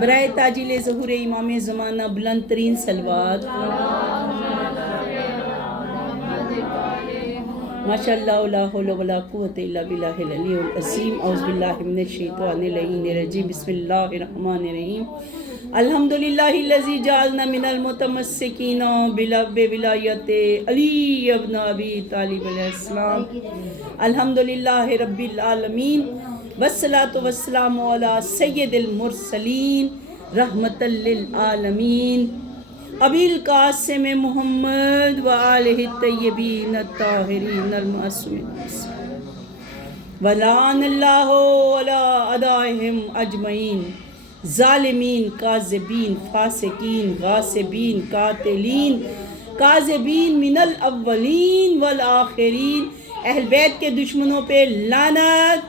برائے تاجیل ظہور امام زمانہ بلند ترین صلوات. ماشاء اللہ لا حول ولا قوت الا باللہ العلی العظیم. اعوذ باللہ من الشیطان اللعین الرجیم. بسم اللہ الرحمن الرحیم. الحمدللہ الذی جعلنا من المتمسکین بلب ولایت علی ابن ابی طالب علیہ السلام. الحمدللہ رب العالمین والصلاة والسلام علی سید المرسلین رحمت للعالمین ابی القاسم محمد و آلہ الطیبین الطاہرین المعصومین. ولعن اللہ علی اعدائہم اجمعین ظالمین کاذبین فاسقین غاصبین قاتلین کاذبین من الاولین والآخرین. اہل بیت کے دشمنوں پہ لعنت،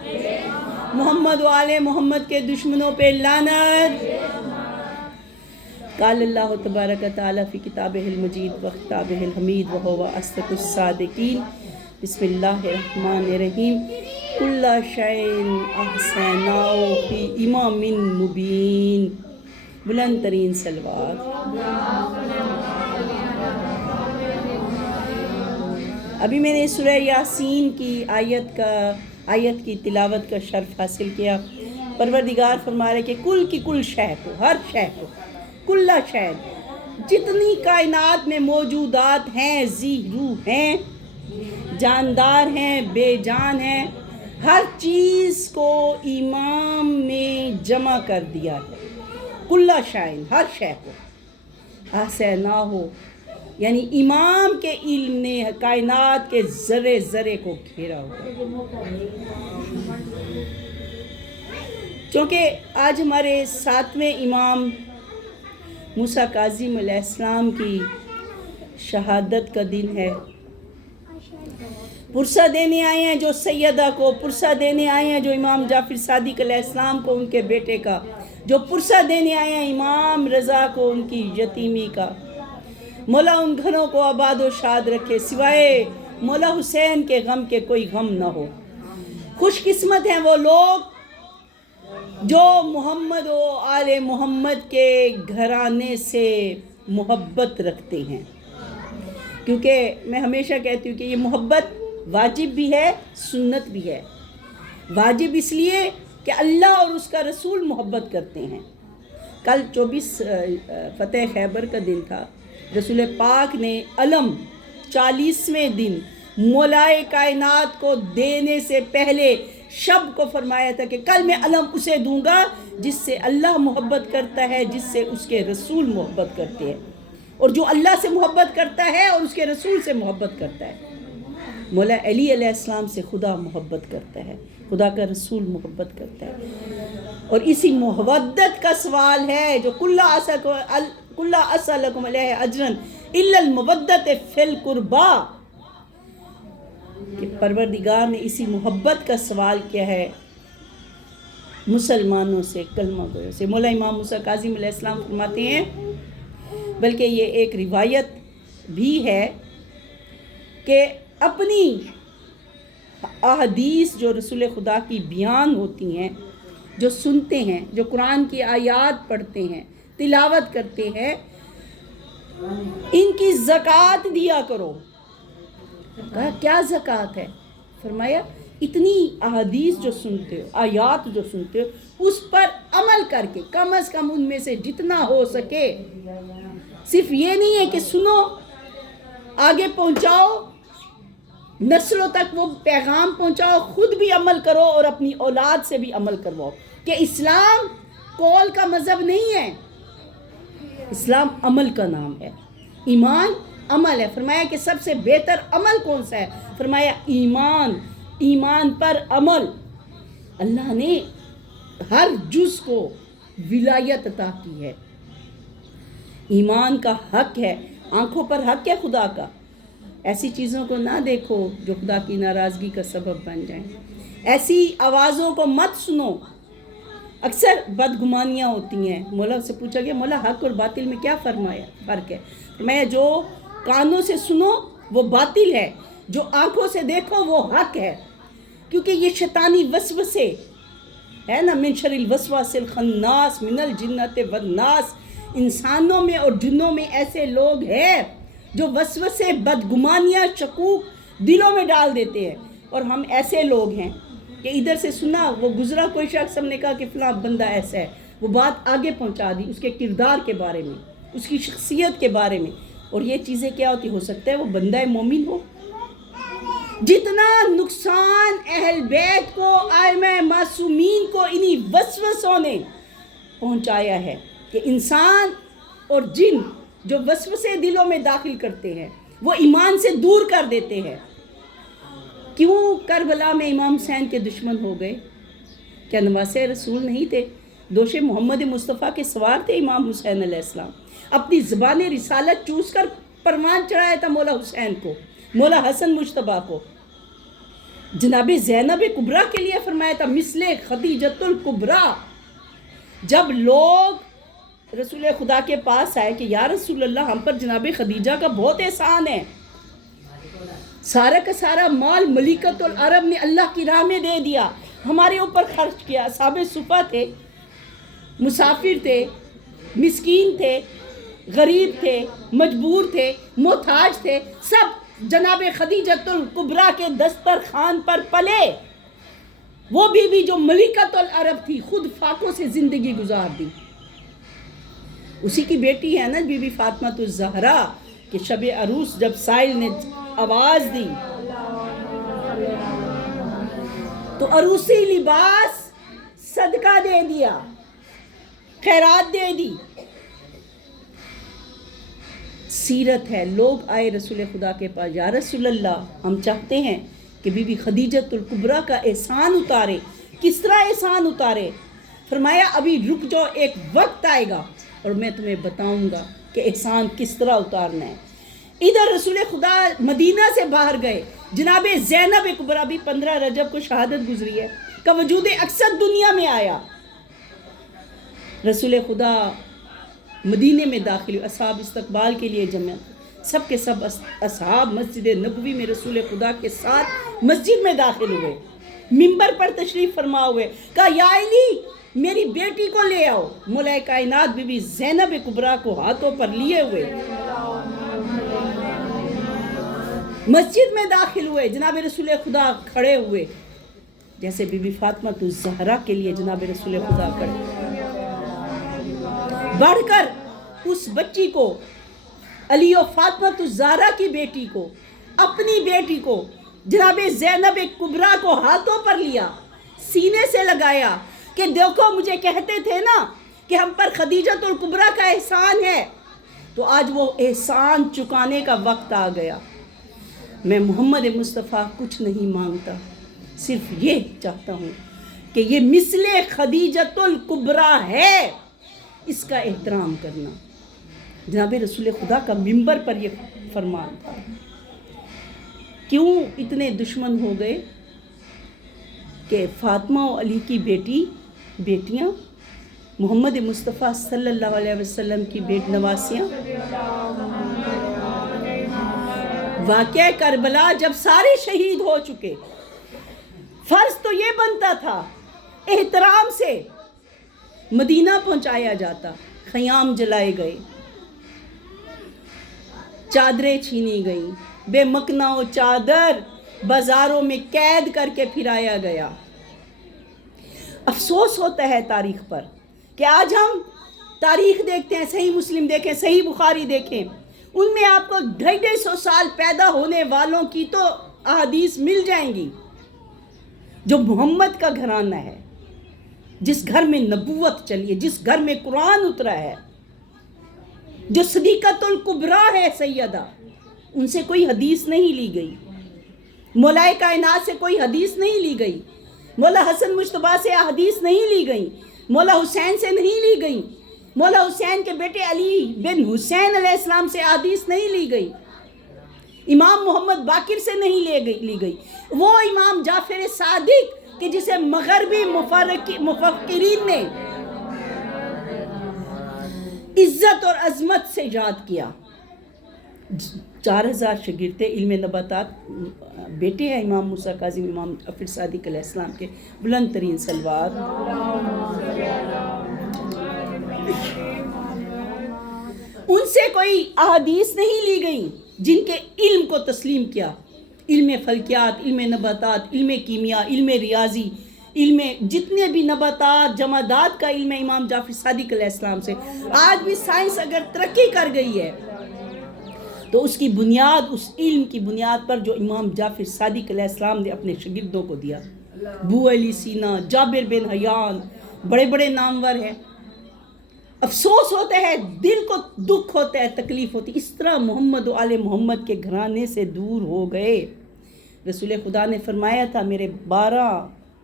محمد و آل محمد کے دشمنوں پہ لعنت. قال اللہ تبارک تعالیٰ فی کتابہ المجید و کتابہ الحمید وہو اصدق الصادقین. بسم اللہ الرحمن الرحیم. کل شیء احصیناہ فی امام مبین. بلند ترین صلوات. ابھی میں نے سورہ یاسین کی آیت کی تلاوت کا شرف حاصل کیا. پروردگار فرما رہے کہ کل کی کل شے کو، ہر شے کو، کل شے، جتنی کائنات میں موجودات ہیں، ذی روح ہیں، جاندار ہیں، بے جان ہیں، ہر چیز کو امام نے جمع کر دیا ہے. کل شے، ہر شے کو. احصیناہ ہو یعنی امام کے علم نے کائنات کے ذرے ذرے کو گھیرا ہوا. چونکہ آج ہمارے 7ویں امام موسیٰ کاظم علیہ السلام کی شہادت کا دن ہے. پرسہ دینے آئے ہیں جو سیدہ کو، پرسہ دینے آئے ہیں جو امام جعفر صادق علیہ السلام کو ان کے بیٹے کا، جو پرسہ دینے آئے ہیں امام رضا کو ان کی یتیمی کا. مولا ان گھروں کو آباد و شاد رکھے، سوائے مولا حسین کے غم کے کوئی غم نہ ہو. خوش قسمت ہیں وہ لوگ جو محمد و آل محمد کے گھرانے سے محبت رکھتے ہیں. کیونکہ میں ہمیشہ کہتی ہوں کہ یہ محبت واجب بھی ہے، سنت بھی ہے. واجب اس لیے کہ اللہ اور اس کا رسول محبت کرتے ہیں. کل 24 فتح خیبر کا دن تھا. رسول پاک نے علم 40ویں دن مولائے کائنات کو دینے سے پہلے شب کو فرمایا تھا کہ کل میں علم اسے دوں گا جس سے اللہ محبت کرتا ہے، جس سے اس کے رسول محبت کرتے ہیں. اور جو اللہ سے محبت کرتا ہے اور اس کے رسول سے محبت کرتا ہے. مولا علی علیہ السلام سے خدا محبت کرتا ہے، خدا کا رسول محبت کرتا ہے. اور اسی محبت کا سوال ہے جو کُلَّ أَسْأَلُكُمْ عَلَيْهِ أَجْرًا إِلَّا الْمَوَدَّةَ فِي الْقُرْبَى، کہ پروردگار نے اسی محبت کا سوال کیا ہے مسلمانوں سے، کلمہ گویوں سے. مولا امام موسیٰ کاظم علیہ السلام فرماتے ہیں، بلکہ یہ ایک روایت بھی ہے کہ اپنی احادیث جو رسول خدا کی بیان ہوتی ہیں، جو سنتے ہیں، جو قرآن کی آیات پڑھتے ہیں، تلاوت کرتے ہیں، ان کی زکوٰۃ دیا کرو. کہا کیا زکوٰۃ ہے؟ فرمایا اتنی احادیث جو سنتے ہو، آیات جو سنتے ہو، اس پر عمل کر کے کم از کم ان میں سے جتنا ہو سکے. صرف یہ نہیں ہے کہ سنو، آگے پہنچاؤ، نسلوں تک وہ پیغام پہنچاؤ، خود بھی عمل کرو اور اپنی اولاد سے بھی عمل کرواؤ. کہ اسلام قول کا مذہب نہیں ہے، اسلام عمل کا نام ہے. ایمان عمل ہے. فرمایا کہ سب سے بہتر عمل کون سا ہے؟ فرمایا ایمان. ایمان پر عمل. اللہ نے ہر جز کو ولایت عطا کی ہے. ایمان کا حق ہے، آنکھوں پر حق ہے خدا کا. ایسی چیزوں کو نہ دیکھو جو خدا کی ناراضگی کا سبب بن جائیں. ایسی آوازوں کو مت سنو. اکثر بدگمانیاں ہوتی ہیں. مولا سے پوچھا گیا مولا حق اور باطل میں کیا فرق ہے؟ فرمایا جو کانوں سے سنو وہ باطل ہے، جو آنکھوں سے دیکھو وہ حق ہے. کیونکہ یہ شیطانی وسوسے ہے نا، من شر الوسواس الخناس من الجنت والناس، انسانوں میں اور جنوں میں ایسے لوگ ہیں جو وسوسے، بدگمانیاں، شکوک دلوں میں ڈال دیتے ہیں، اور ہم ایسے لوگ ہیں کہ ادھر سے سنا وہ گزرا کوئی شخص، ہم نے کہا کہ فلاں بندہ ایسا ہے، وہ بات آگے پہنچا دی اس کے کردار کے بارے میں، اس کی شخصیت کے بارے میں، اور یہ چیزیں کیا ہوتی، ہو سکتا ہے وہ بندہ مومن ہو۔ جتنا نقصان اہل بیت کو، ائمہ معصومین کو انہی وسوسوں نے پہنچایا ہے کہ انسان اور جن جو وسوسے دلوں میں داخل کرتے ہیں وہ ایمان سے دور کر دیتے ہیں۔ کیوں کربلا میں امام حسین کے دشمن ہو گئے؟ کیا نواسے رسول نہیں تھے؟ دوش محمد مصطفیٰ کے سوار تھے امام حسین علیہ السلام، اپنی زبان رسالت چوس کر پروان چڑھایا تھا مولا حسین کو، مولا حسن مجتبیٰ کو، جناب زینب کبریٰ کے لیے فرمایا تھا مثل خدیجۃ الکبریٰ۔ جب لوگ رسول خدا کے پاس آئے کہ یا رسول اللہ ہم پر جناب خدیجہ کا بہت احسان ہے، سارا کا سارا مال ملکۃ العرب نے اللہ کی راہ میں دے دیا، ہمارے اوپر خرچ کیا، اصحاب صفہ تھے، مسافر تھے، مسکین تھے، غریب تھے، مجبور تھے، محتاج تھے، سب جناب خدیجۃ الکبریٰ کے دسترخوان پر پلے۔ وہ بیوی جو ملکۃ العرب تھی خود فاقوں سے زندگی گزار دی، اسی کی بیٹی ہے نا بی بی فاطمہ الزہرا، کہ شب عروس جب سائل نے آواز دی تو عروسی لباس صدقہ دے دیا، خیرات دے دی۔ سیرت ہے، لوگ آئے رسول خدا کے پاس، یا رسول اللہ ہم چاہتے ہیں کہ بی بی خدیجۃ الکبریٰ کا احسان اتارے۔ کس طرح احسان اتارے؟ فرمایا ابھی رک جاؤ، ایک وقت آئے گا اور میں تمہیں بتاؤں گا کہ احسان کس طرح اتارنا ہے۔ ادھر رسول خدا مدینہ سے باہر گئے، جناب زینب کبریٰ بھی 15 رجب کو شہادت گزری ہے، کا وجود اقصد دنیا میں آیا۔ رسول خدا مدینے میں داخل ہوئے، اصحاب استقبال کے لیے جمع، سب کے سب اصحاب مسجد نبوی میں رسول خدا کے ساتھ مسجد میں داخل ہوئے، منبر پر تشریف فرما ہوئے، کہا یا علی میری بیٹی کو لے آؤ، مولا کائنات بی بی زینب کبریٰ کو ہاتھوں پر لیے ہوئے مسجد میں داخل ہوئے، جناب رسول خدا کھڑے ہوئے، جیسے بی بی فاطمہ الزہرا کے لیے جناب رسول خدا کھڑے، بڑھ کر اس بچی کو، علی و فاطمہ الزہرا کی بیٹی کو، اپنی بیٹی کو، جناب زینب کبریٰ کو ہاتھوں پر لیا، سینے سے لگایا کہ دیکھو مجھے کہتے تھے نا کہ ہم پر خدیجۃ الکبریٰ کا احسان ہے، تو آج وہ احسان چکانے کا وقت آ گیا۔ میں محمد مصطفیٰ کچھ نہیں مانگتا، صرف یہ چاہتا ہوں کہ یہ مثل خدیجۃ الکبریٰ ہے، اس کا احترام کرنا۔ جناب رسول خدا کا منبر پر یہ فرمان تھا۔ کیوں اتنے دشمن ہو گئے کہ فاطمہ و علی کی بیٹیاں، محمد مصطفیٰ صلی اللہ علیہ وسلم کی بیٹ نواسیاں، واقعہ کربلا جب سارے شہید ہو چکے، فرض تو یہ بنتا تھا احترام سے مدینہ پہنچایا جاتا، خیام جلائے گئے، چادریں چھینی گئیں، بے مکنا و چادر بازاروں میں قید کر کے پھرایا گیا۔ افسوس ہوتا ہے تاریخ پر کہ آج ہم تاریخ دیکھتے ہیں، صحیح مسلم دیکھیں، صحیح بخاری دیکھیں، ان میں آپ کو 250 سال پیدا ہونے والوں کی تو احادیث مل جائیں گی، جو محمد کا گھرانہ ہے، جس گھر میں نبوت چلی ہے، جس گھر میں قرآن اترا ہے، جو صدیقۃ الکبریٰ ہے سیدہ، ان سے کوئی حدیث نہیں لی گئی، مولا کائنات سے کوئی حدیث نہیں لی گئی، مولا حسن مجتبیٰ سے حدیث نہیں لی گئی، مولا حسین سے نہیں لی گئی، مولا حسین کے بیٹے علی بن حسین علیہ السلام سے حدیث نہیں لی گئی، امام محمد باقر سے نہیں لی گئی، وہ امام جعفر صادق کہ جسے مغربی مفکرین نے عزت اور عظمت سے یاد کیا، 4000 شاگرد تھے، علم نباتات، بیٹے ہیں امام موسیٰ کاظم امام جعفر صادق علیہ السلام کے، بلند ترین صلوات۔ ان سے کوئی احادیث نہیں لی گئیں جن کے علم کو تسلیم کیا، علم فلکیات، علم نباتات، علم کیمیا، علم ریاضی، علم جتنے بھی نباتات جمادات کا علم ہے امام جعفر صادق علیہ السلام سے۔ آج بھی سائنس اگر ترقی کر گئی ہے تو اس کی بنیاد، اس علم کی بنیاد پر جو امام جعفر صادق علیہ السلام نے اپنے شاگردوں کو دیا۔ ابو علی سینا، جابر بن حیان، بڑے بڑے نامور ہیں۔ افسوس ہوتا ہے، دل کو دکھ ہوتا ہے، تکلیف ہوتی، اس طرح محمد و آل محمد کے گھرانے سے دور ہو گئے۔ رسول خدا نے فرمایا تھا میرے 12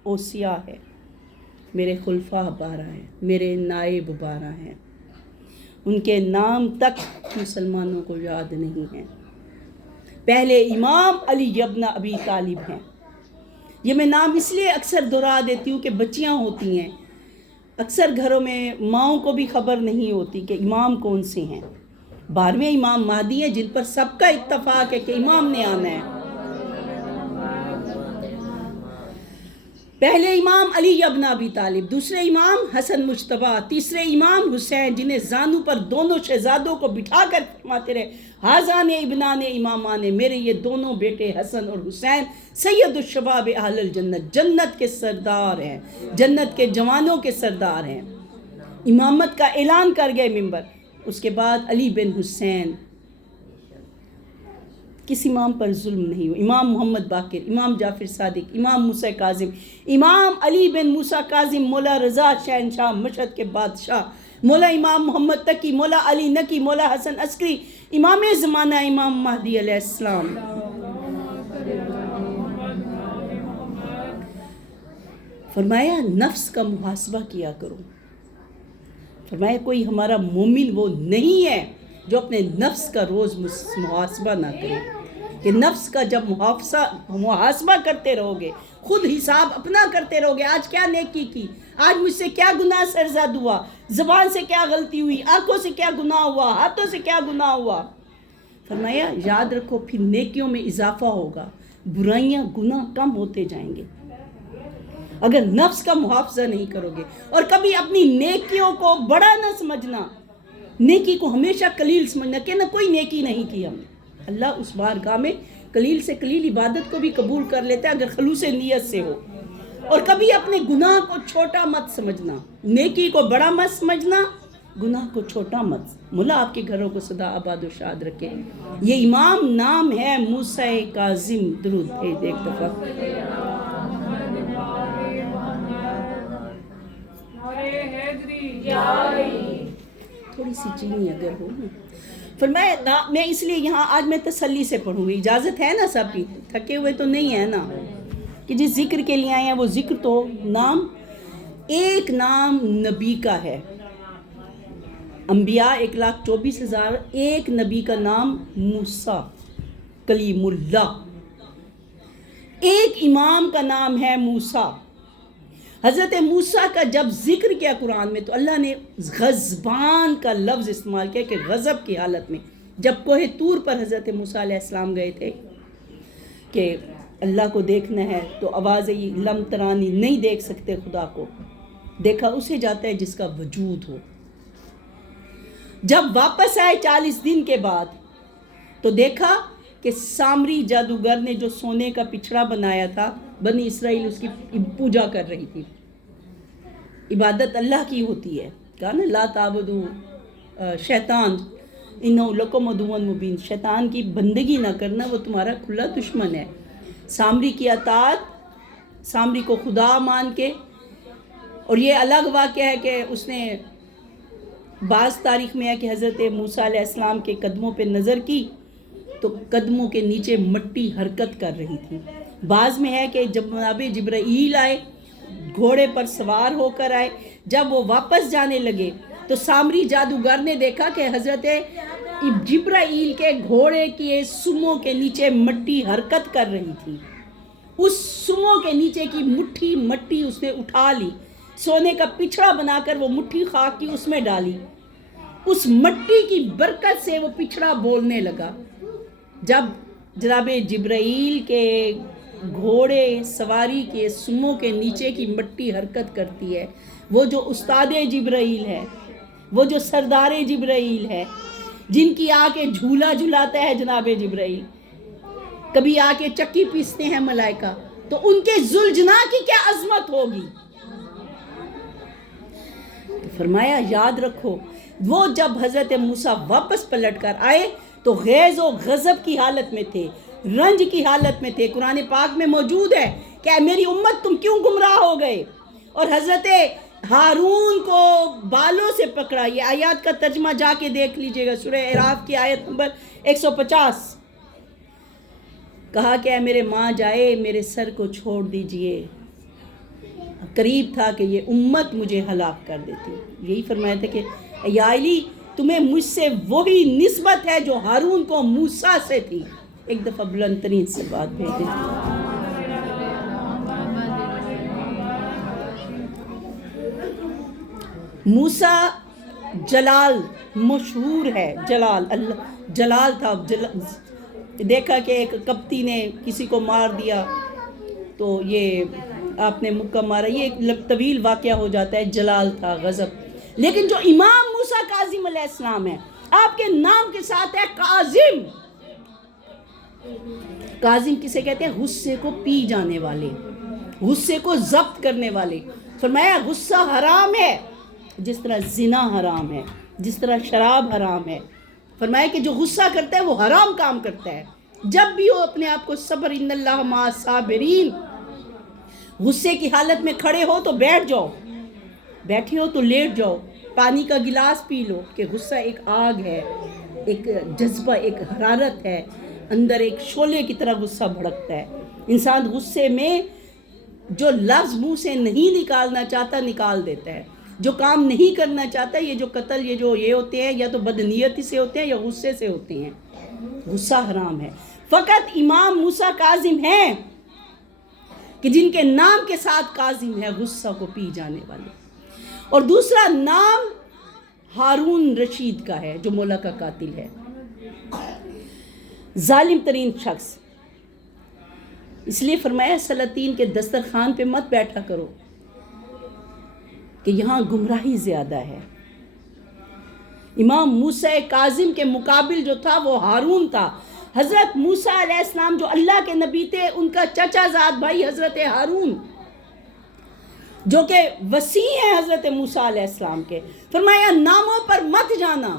اوصیاء ہیں، میرے خلفاء 12 ہیں، میرے نائب 12 ہیں، ان کے نام تک مسلمانوں کو یاد نہیں ہیں۔ پہلے امام علی ابن ابی طالب ہیں۔ یہ میں نام اس لیے اکثر دہرا دیتی ہوں کہ بچیاں ہوتی ہیں، اکثر گھروں میں ماؤں کو بھی خبر نہیں ہوتی کہ امام کون سے ہیں۔ 12ویں امام مہدی ہیں جن پر سب کا اتفاق ہے کہ امام نے آنا ہے۔ پہلے امام علی ابن ابی طالب، دوسرے امام حسن مجتبیٰ، تیسرے امام حسین جنہیں زانو پر دونوں شہزادوں کو بٹھا کر فرماتے رہے حاذان ابنان امامان، میرے یہ دونوں بیٹے حسن اور حسین سید الشباب اہل الجنت، جنت کے سردار ہیں، جنت کے جوانوں کے سردار ہیں۔ امامت کا اعلان کر گئے ممبر۔ اس کے بعد علی بن حسین، کس امام پر ظلم نہیں ہو، امام محمد باقر، امام جعفر صادق، امام موسیٰ کاظم، امام علی بن موسیٰ کاظم، مولا رضا شہنشاہ مشہد کے بادشاہ، مولا امام محمد تقی، مولا علی نقی، مولا حسن عسکری، امام زمانہ امام مہدی علیہ السلام۔ فرمایا نفس کا محاسبہ کیا کرو۔ فرمایا کوئی ہمارا مومن وہ نہیں ہے جو اپنے نفس کا روز محاسبہ نہ کرے، کہ نفس کا جب محاسبہ کرتے رہو گے، خود حساب اپنا کرتے رہو گے، آج کیا نیکی کی، آج مجھ سے کیا گناہ سرزد ہوا، زبان سے کیا غلطی ہوئی، آنکھوں سے کیا گناہ ہوا، ہاتھوں سے کیا گناہ ہوا۔ فرمایا یاد رکھو پھر نیکیوں میں اضافہ ہوگا، برائیاں گناہ کم ہوتے جائیں گے اگر نفس کا محافظہ نہیں کرو گے۔ اور کبھی اپنی نیکیوں کو بڑا نہ سمجھنا، نیکی کو ہمیشہ قلیل سمجھنا کہ نہ کوئی نیکی نہیں کی ہم نے۔ اللہ اس بارگاہ میں قلیل سے قلیل عبادت کو بھی قبول کر لیتا ہے اگر خلوص نیت سے ہو۔ اور کبھی اپنے گناہ کو چھوٹا مت سمجھنا، نیکی کو بڑا مت سمجھنا، گناہ کو چھوٹا مت۔ مولا آپ کے گھروں کو سدا آباد و شاد رکھے۔ یہ امام نام ہے موسیٰ کاظم، درود بھیج ایک دفعہ۔ تھوڑی سی چینی اگر ہو۔ فرمایا میں اس لیے یہاں آج میں تسلی سے پڑھوں گی، اجازت ہے نا سب کی، تھکے ہوئے تو نہیں ہے نا، کہ جس ذکر کے لیے آئے ہیں وہ ذکر تو نام، ایک نام نبی کا ہے، انبیاء 1,24,000، ایک نبی کا نام موسیٰ کلیم اللہ، ایک امام کا نام ہے موسیٰ۔ حضرت موسیٰ کا جب ذکر کیا قرآن میں تو اللہ نے غضبان کا لفظ استعمال کیا کہ غضب کی حالت میں، جب کوہ طور پر حضرت موسیٰ علیہ السلام گئے تھے کہ اللہ کو دیکھنا ہے تو آواز لم ترانی، نہیں دیکھ سکتے خدا کو، دیکھا اسے جاتا ہے جس کا وجود ہو۔ جب واپس آئے 40 دن کے بعد تو دیکھا کہ سامری جادوگر نے جو سونے کا پچھڑا بنایا تھا، بنی اسرائیل اس کی پوجا کر رہی تھی۔ عبادت اللہ کی ہوتی ہے، کہا نا لا تعبدوا شیطان انہو لکم عدو مبین، شیطان کی بندگی نہ کرنا، وہ تمہارا کھلا دشمن ہے۔ سامری کی اطاعت، سامری کو خدا مان کے، اور یہ الگ واقعہ ہے کہ اس نے بعض تاریخ میں ہے کہ حضرت موسیٰ علیہ السلام کے قدموں پہ نظر کی تو قدموں کے نیچے مٹی حرکت کر رہی تھی۔ بعض میں ہے کہ جب جناب جبرائیل آئے، گھوڑے پر سوار ہو کر آئے، جب وہ واپس جانے لگے تو سامری جادوگر نے دیکھا کہ حضرت جبرائیل کے گھوڑے کے سموں کے نیچے مٹی حرکت کر رہی تھی۔ اس سموں کے نیچے کی مٹھی مٹی اس نے اٹھا لی، سونے کا پچھڑا بنا کر وہ مٹھی خاک کی اس میں ڈالی، اس مٹی کی برکت سے وہ پچھڑا بولنے لگا۔ جب جناب جبرائیل کے گھوڑے سواری کے سموں کے نیچے کی مٹی حرکت کرتی ہے، وہ جو استاد جبرائیل ہے، وہ جو سردار جبرائیل ہے، جن کی آ کے جھولا جھلاتا ہے جناب جبرائیل، کبھی آ کے چکی پیستے ہیں ملائکہ، تو ان کے ذوالجناح کی کیا عظمت ہوگی۔ تو فرمایا یاد رکھو، وہ جب حضرت موسیٰ واپس پلٹ کر آئے تو غیظ و غضب کی حالت میں تھے، رنج کی حالت میں تھے۔ قرآن پاک میں موجود ہے کہ اے میری امت تم کیوں گمراہ ہو گئے، اور حضرت ہارون کو بالوں سے پکڑا۔ یہ آیات کا ترجمہ جا کے دیکھ لیجئے گا، سورہ اعراف کی آیت نمبر 150۔ کہا کہ اے میرے ماں جائے، میرے سر کو چھوڑ دیجئے، قریب تھا کہ یہ امت مجھے ہلاک کر دیتی۔ یہی فرمایا تھا کہ یا علی تمہیں مجھ سے وہی نسبت ہے جو ہارون کو موسیٰ سے تھی۔ ایک دفعہ بلند ترین سے بات بھیج دیں۔ موسیٰ جلال مشہور ہے، جلال اللہ جلال تھا۔ دیکھا کہ ایک کپتی نے کسی کو مار دیا تو یہ آپ نے مکہ مارا، یہ ایک طویل واقعہ ہو جاتا ہے، جلال تھا، غضب۔ لیکن جو امام موسیٰ کاظم علیہ السلام ہے، آپ کے نام کے ساتھ ہے کاظم۔ کاظم کسے کہتے ہیں؟ غصے کو پی جانے والے، غصے کو ضبط کرنے والے۔ فرمایا غصہ حرام ہے، جس طرح زنا حرام ہے، جس طرح شراب حرام ہے۔ فرمایا کہ جو غصہ کرتا ہے وہ حرام کام کرتا ہے۔ جب بھی ہو اپنے آپ کو صبر، ان اللہ مع الصابرین، غصے کی حالت میں کھڑے ہو تو بیٹھ جاؤ، بیٹھے ہو تو لیٹ جاؤ، پانی کا گلاس پی لو، کہ غصہ ایک آگ ہے، ایک جذبہ، ایک حرارت ہے، اندر ایک شعلے کی طرح غصہ بھڑکتا ہے۔ انسان غصے میں جو لفظ منہ سے نہیں نکالنا چاہتا نکال دیتا ہے، جو کام نہیں کرنا چاہتا، یہ جو قتل، یہ ہوتے ہیں یا تو بدنیتی سے ہوتے ہیں یا غصے سے ہوتے ہیں۔ غصہ حرام ہے۔ فقط امام موسیٰ کاظم ہیں کہ جن کے نام کے ساتھ کاظم ہے، غصہ کو پی جانے والے۔ اور دوسرا نام ہارون رشید کا ہے، جو مولا کا قاتل ہے، ظالم ترین شخص۔ اس لیے فرمایا سلاطین کے دسترخوان پہ مت بیٹھا کرو کہ یہاں گمراہی زیادہ ہے۔ امام موسیٰ کاظم کے مقابل جو تھا وہ ہارون تھا۔ حضرت موسیٰ علیہ السلام جو اللہ کے نبی تھے، ان کا چچا زاد بھائی حضرت ہارون، جو کہ وسیع ہیں حضرت موسیٰ علیہ السلام کے۔ فرمایا ناموں پر مت جانا،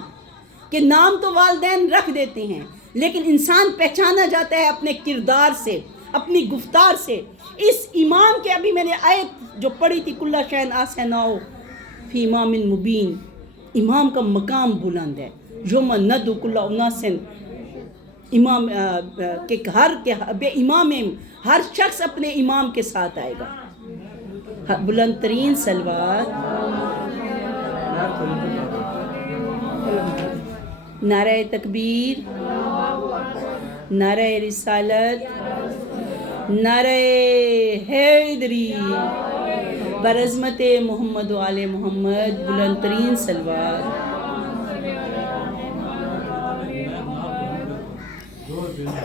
کہ نام تو والدین رکھ دیتے ہیں، لیکن انسان پہچانا جاتا ہے اپنے کردار سے، اپنی گفتار سے۔ اس امام کے ابھی میں نے آیت جو پڑھی تھی، کلّ شیء احصیناہ فی امام مبین، امام کا مقام بلند ہے۔ یوم ندعو کل اناس، امام کے بے امام ہر شخص اپنے امام کے ساتھ آئے گا۔ بلند ترین سلوات، نعرہ تکبیر، نعرہ رسالت، نعرہ حیدری، برعظمت محمد و آل محمد، بلند ترین سلوات۔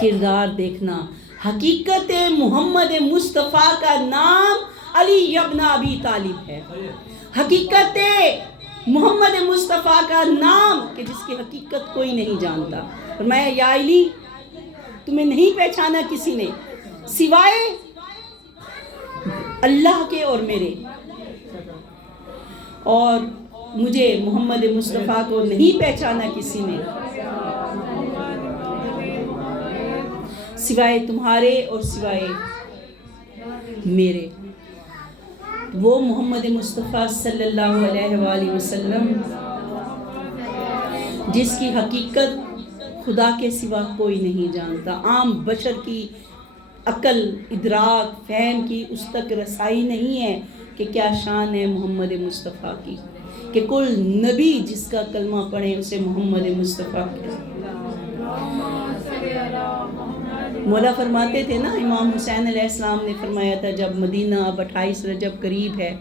کردار دیکھنا، حقیقت محمد مصطفیٰ کا نام علی ابن ابی طالب ہے۔ حقیقت محمد مصطفیٰ کا نام، کہ جس کی حقیقت کوئی نہیں جانتا۔ فرمایا یا علی تمہیں نہیں پہچانا کسی نے سوائے اللہ کے اور میرے، اور مجھے محمد مصطفیٰ کو نہیں پہچانا کسی نے سوائے تمہارے اور سوائے میرے۔ وہ محمد مصطفیٰ صلی اللہ علیہ وآلہ وسلم جس کی حقیقت خدا کے سوا کوئی نہیں جانتا، عام بشر کی عقل، ادراک، فہم کی اس تک رسائی نہیں ہے کہ کیا شان ہے محمد مصطفیٰ کی، کہ کل نبی جس کا کلمہ پڑھے اسے محمد مصطفیٰ کہتے۔ مولا فرماتے تھے نا، امام حسین علیہ السلام نے فرمایا تھا جب مدینہ اب 28 رجب قریب ہے،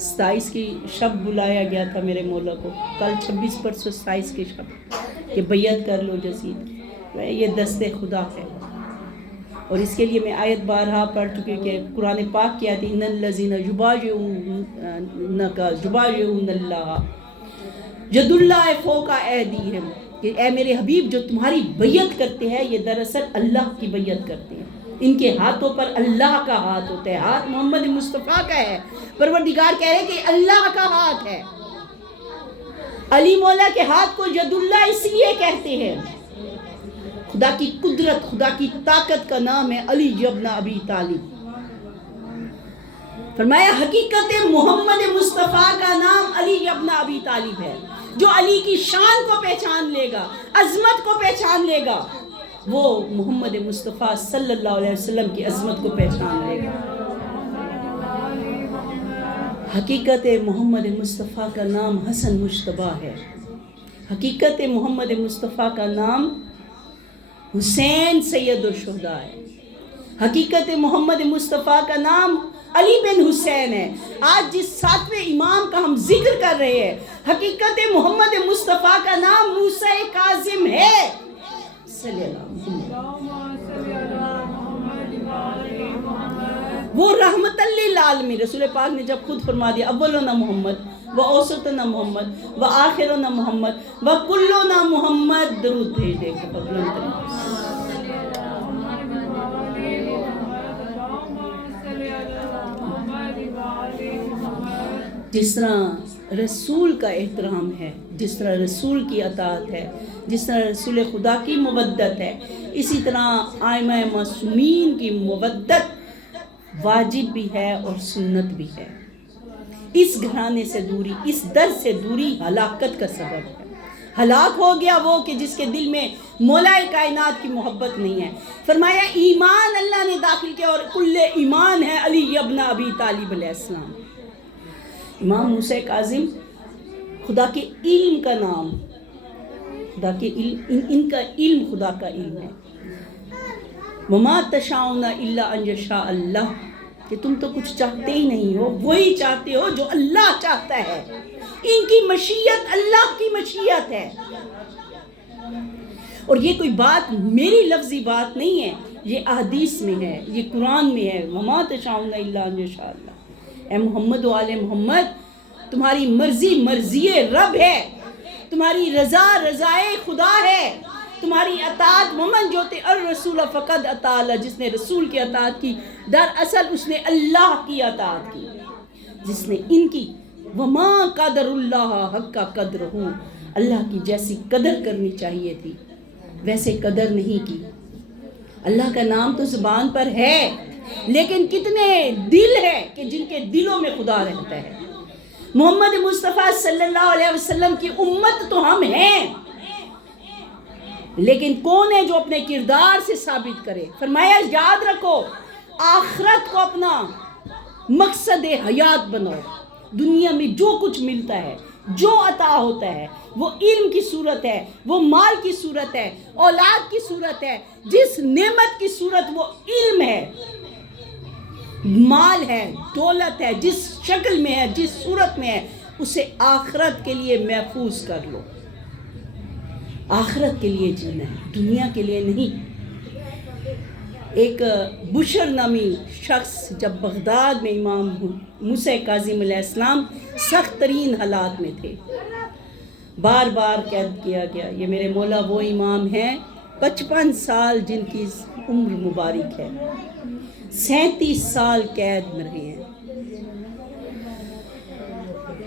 27 کی شب بلایا گیا تھا میرے مولا کو، کل 26 پرسوں 27 کی شب، کہ بیعت کر لو جزید۔ یہ دست خدا ہے. اور اس کے لیے میں آیت بارہا پڑھ چکی کہ قرآن پاک کی آیت ان الذین یبایعونک یبایعون اللہ ید اللہ فوق ایدیہم، کہ اے میرے حبیب جو تمہاری بیعت کرتے ہیں یہ دراصل اللہ کی بیعت کرتے ہیں. ان کے ہاتھوں پر اللہ کا ہاتھ ہوتا ہے، ہاتھ محمد مصطفیٰ کا ہے. پروردگار کہہ رہے کہ اللہ کا ہاتھ ہے. علی مولا کے ہاتھ کو ید اللہ اس لیے کہتے ہیں، خدا کی قدرت، خدا کی طاقت کا نام ہے علی ابن ابی طالب. فرمایا حقیقت محمد مصطفیٰ کا نام علی ابن ابی طالب ہے. جو علی کی شان کو پہچان لے گا، عظمت کو پہچان لے گا، وہ محمد مصطفیٰ صلی اللہ علیہ وسلم کی عظمت کو پہچان لے گا. حقیقت محمد مصطفیٰ کا نام حسن مجتبیٰ ہے. حقیقت محمد مصطفیٰ کا نام حسین سید الشہداء ہے. حقیقت محمد مصطفیٰ کا نام علی بن حسین ہے. آج جس 7ویں امام کا ہم ذکر کر رہے ہیں، حقیقت محمد مصطفیٰ کا نام موسیٰ کاظم ہے. صلی اللہ علیہ وسلم. وہ رحمت للعالمین. رسول پاک نے جب خود فرما دیا اولنا محمد و اوسطنا محمد و آخرنا محمد و کلنا محمد، درود بھیج دے کے بلند ترین. جس طرح رسول کا احترام ہے، جس طرح رسول کی اطاعت ہے، جس طرح رسول خدا کی مودت ہے، اسی طرح ائمہ معصومین کی مودت واجب بھی ہے اور سنت بھی ہے. اس گھرانے سے دوری، اس در سے دوری ہلاکت کا سبب ہے. ہلاک ہو گیا وہ کہ جس کے دل میں مولا کائنات کی محبت نہیں ہے. فرمایا ایمان اللہ نے داخل کیا اور کل ایمان ہے علی ابن ابی طالب علیہ السلام. امام موسیٰ کاظم خدا کے علم کا نام، خدا کے علم، ان کا علم خدا کا علم ہے. وما تشاؤون الا ان یشاء اللہ، کہ تم تو کچھ چاہتے ہی نہیں ہو، وہی چاہتے ہو جو اللہ چاہتا ہے. ان کی مشیت اللہ کی مشیت ہے. اور یہ کوئی بات میری لفظی بات نہیں ہے، یہ احادیث میں ہے، یہ قرآن میں ہے. وما تشاؤون الا ان یشاء اللہ. اے محمد و آل محمد، تمہاری مرضی مرضی رب ہے، تمہاری رضا رضائے خدا ہے، تمہاری اطاعت ومن یطع الرسول فقد اطاع اللہ. جس نے رسول کی اطاعت کی دراصل اس نے اللہ کی اطاعت کی. جس نے ان کی وما قدر اللہ حق قدرہ، اللہ کی جیسی قدر کرنی چاہیے تھی ویسے قدر نہیں کی. اللہ کا نام تو زبان پر ہے، لیکن کتنے دل ہے کہ جن کے دلوں میں خدا رہتا ہے. محمد مصطفیٰ صلی اللہ علیہ وسلم کی امت تو ہم ہیں، لیکن کون ہے جو اپنے کردار سے ثابت کرے؟ فرمایا یاد رکھو، آخرت کو اپنا مقصد حیات بناؤ. دنیا میں جو کچھ ملتا ہے، جو عطا ہوتا ہے، وہ علم کی صورت ہے، وہ مال کی صورت ہے، اولاد کی صورت ہے. جس نعمت کی صورت وہ علم ہے، مال ہے، دولت ہے، جس شکل میں ہے، جس صورت میں ہے، اسے آخرت کے لیے محفوظ کر لو. آخرت کے لیے جینا ہے، دنیا کے لیے نہیں. ایک بشر نامی شخص جب بغداد میں امام موسیٰ کاظم علیہ السلام سخت ترین حالات میں تھے، بار بار قید کیا گیا. یہ میرے مولا وہ امام ہیں 55 سال جن کی عمر مبارک ہے، 37 سال قید میں رہے ہیں.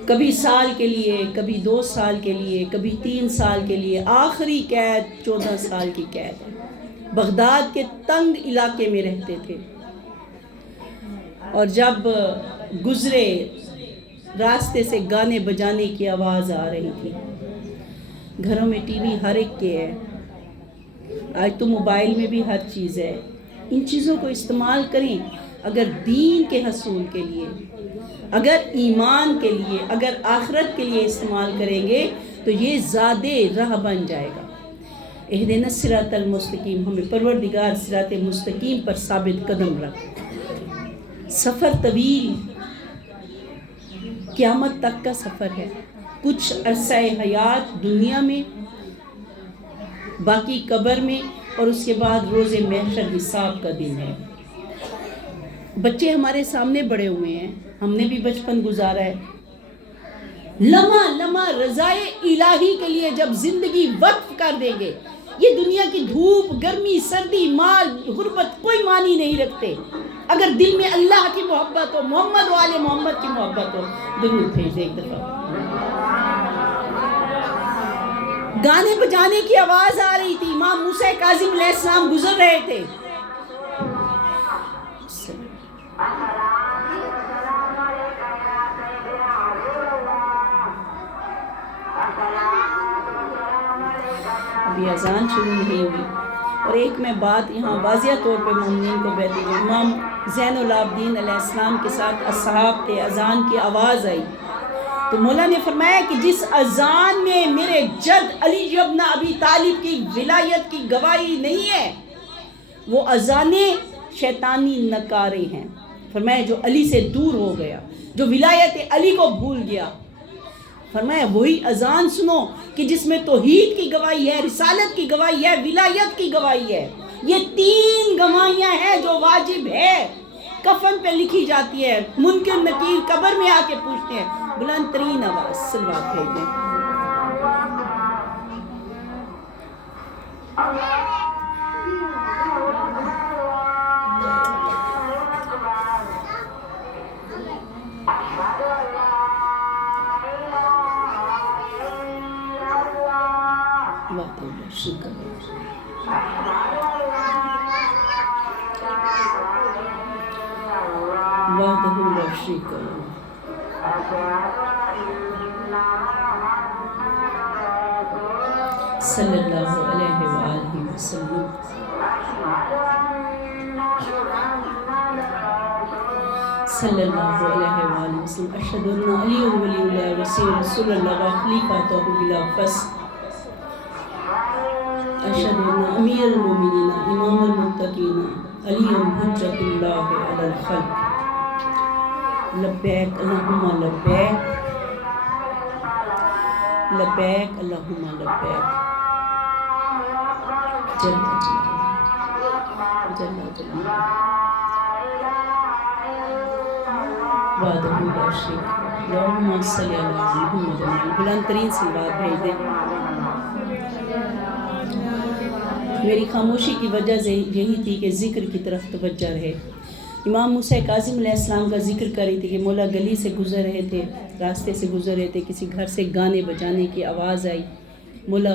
کبھی سال کے لیے، کبھی 2 سال کے لیے، کبھی 3 سال کے لیے. آخری قید 14 سال کی قید ہے. بغداد کے تنگ علاقے میں رہتے تھے، اور جب گزرے راستے سے گانے بجانے کی آواز آ رہی تھی. گھروں میں ٹی وی ہر ایک کے ہے، آج تو موبائل میں بھی ہر چیز ہے. ان چیزوں کو استعمال کریں. اگر دین کے حصول کے لیے، اگر ایمان کے لیے، اگر آخرت کے لیے استعمال کریں گے تو یہ زیادہ راہ بن جائے گا. اہدنا الصراط المستقیم، ہمیں پروردگار صراط مستقیم پر ثابت قدم رکھ. سفر طویل، قیامت تک کا سفر ہے. کچھ عرصہ حیات دنیا میں، باقی قبر میں اور اس کے بعد روز محشر حساب کا دن ہے۔ بچے ہمارے سامنے بڑے ہوئے ہیں، ہم نے بھی بچپن گزارا ہے۔ لمحہ لمحہ رضائے الہی کے لیے جب زندگی وقف کر دیں گے، یہ دنیا کی دھوپ، گرمی، سردی، مال، غربت کوئی معنی نہیں رکھتے۔ اگر دل میں اللہ کی محبت ہو، محمد و آل محمد کی محبت ہو، درود بھیج دے ایک دفعہ۔ گانے بجانے کی آواز آ رہی تھی، امام موسیٰ کاظم علیہ السلام گزر رہے تھے۔ ابھی اذان شروع نہیں ہوئی، اور ایک میں بات یہاں واضح طور پہ مومنین کو بہتی ہے۔ امام زین العابدین علیہ السلام کے ساتھ اصحاب تھے، اذان کی آواز آئی تو مولا نے فرمایا کہ جس اذان میں میرے جد علی ابن ابی طالب کی ولایت کی گواہی نہیں ہے، وہ اذانیں شیطانی نکارے ہیں۔ فرمایا جو علی سے دور ہو گیا، جو ولایت علی کو بھول گیا، فرمایا وہی اذان سنو کہ جس میں توحید کی گواہی ہے، رسالت کی گواہی ہے، ولایت کی گواہی ہے۔ یہ 3 گواہیاں ہیں جو واجب ہے، کفن پہ لکھی جاتی ہے، منکر نکیر قبر میں آ کے پوچھتے ہیں۔ بلند ترین آواز صلوات بھیج دیں۔ وحدہ لا شریک لہ صلی اللہ علیہ وآلہ وسلم۔ صلی اللہ علیہ وآلہ وسلم۔ اشہد ان علی ولی اللہ وسیع رسول اللہ وخلیفۃہ بلا فصل۔ اشہد ان امیر المومنین امام المتقین علی حجۃ اللہ علی الخلق۔ لبیک اللہم لبیک، لبیک اللہم لبیک۔ جل جلالہ، جل جلالہ، وحدہ لا شریک لہ، اللہم صلی علی محمد۔ بلند ترین صلوات بھیج دیں۔ میری خاموشی کی وجہ یہی تھی کہ ذکر کی طرف توجہ رہے۔ امام موسیٰ کاظم علیہ السلام کا ذکر کر رہی تھی کہ مولا گلی سے گزر رہے تھے، راستے سے گزر رہے تھے، کسی گھر سے گانے بجانے کی آواز آئی، مولا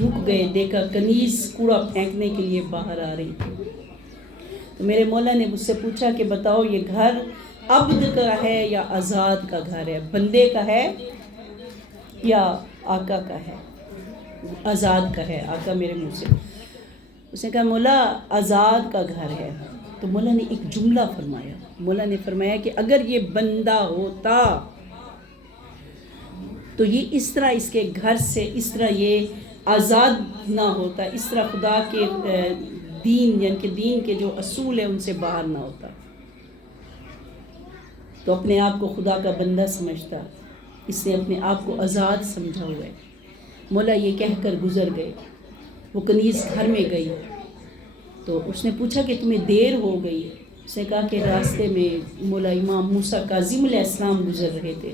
رک گئے، دیکھا کنیز کوڑا پھینکنے کے لیے باہر آ رہی تھی۔ تو میرے مولا نے مجھ سے پوچھا کہ بتاؤ یہ گھر عبد کا ہے یا آزاد کا گھر ہے، بندے کا ہے یا آقا کا ہے؟ آزاد کا ہے۔ آقا میرے منہ سے، اس نے کہا مولا آزاد کا گھر ہے۔ تو مولا نے ایک جملہ فرمایا، مولا نے فرمایا کہ اگر یہ بندہ ہوتا تو یہ اس طرح اس کے گھر سے، اس طرح یہ آزاد نہ ہوتا، اس طرح خدا کے دین یعنی کہ دین کے جو اصول ہیں ان سے باہر نہ ہوتا، تو اپنے آپ کو خدا کا بندہ سمجھتا، اس نے اپنے آپ کو آزاد سمجھا ہوا ہے۔ مولا یہ کہہ کر گزر گئے۔ وہ کنیز گھر میں گئی تو اس نے پوچھا کہ تمہیں دیر ہو گئی؟ اس نے کہا کہ راستے میں مولا امام موسیٰ کاظم علیہ السلام گزر رہے تھے،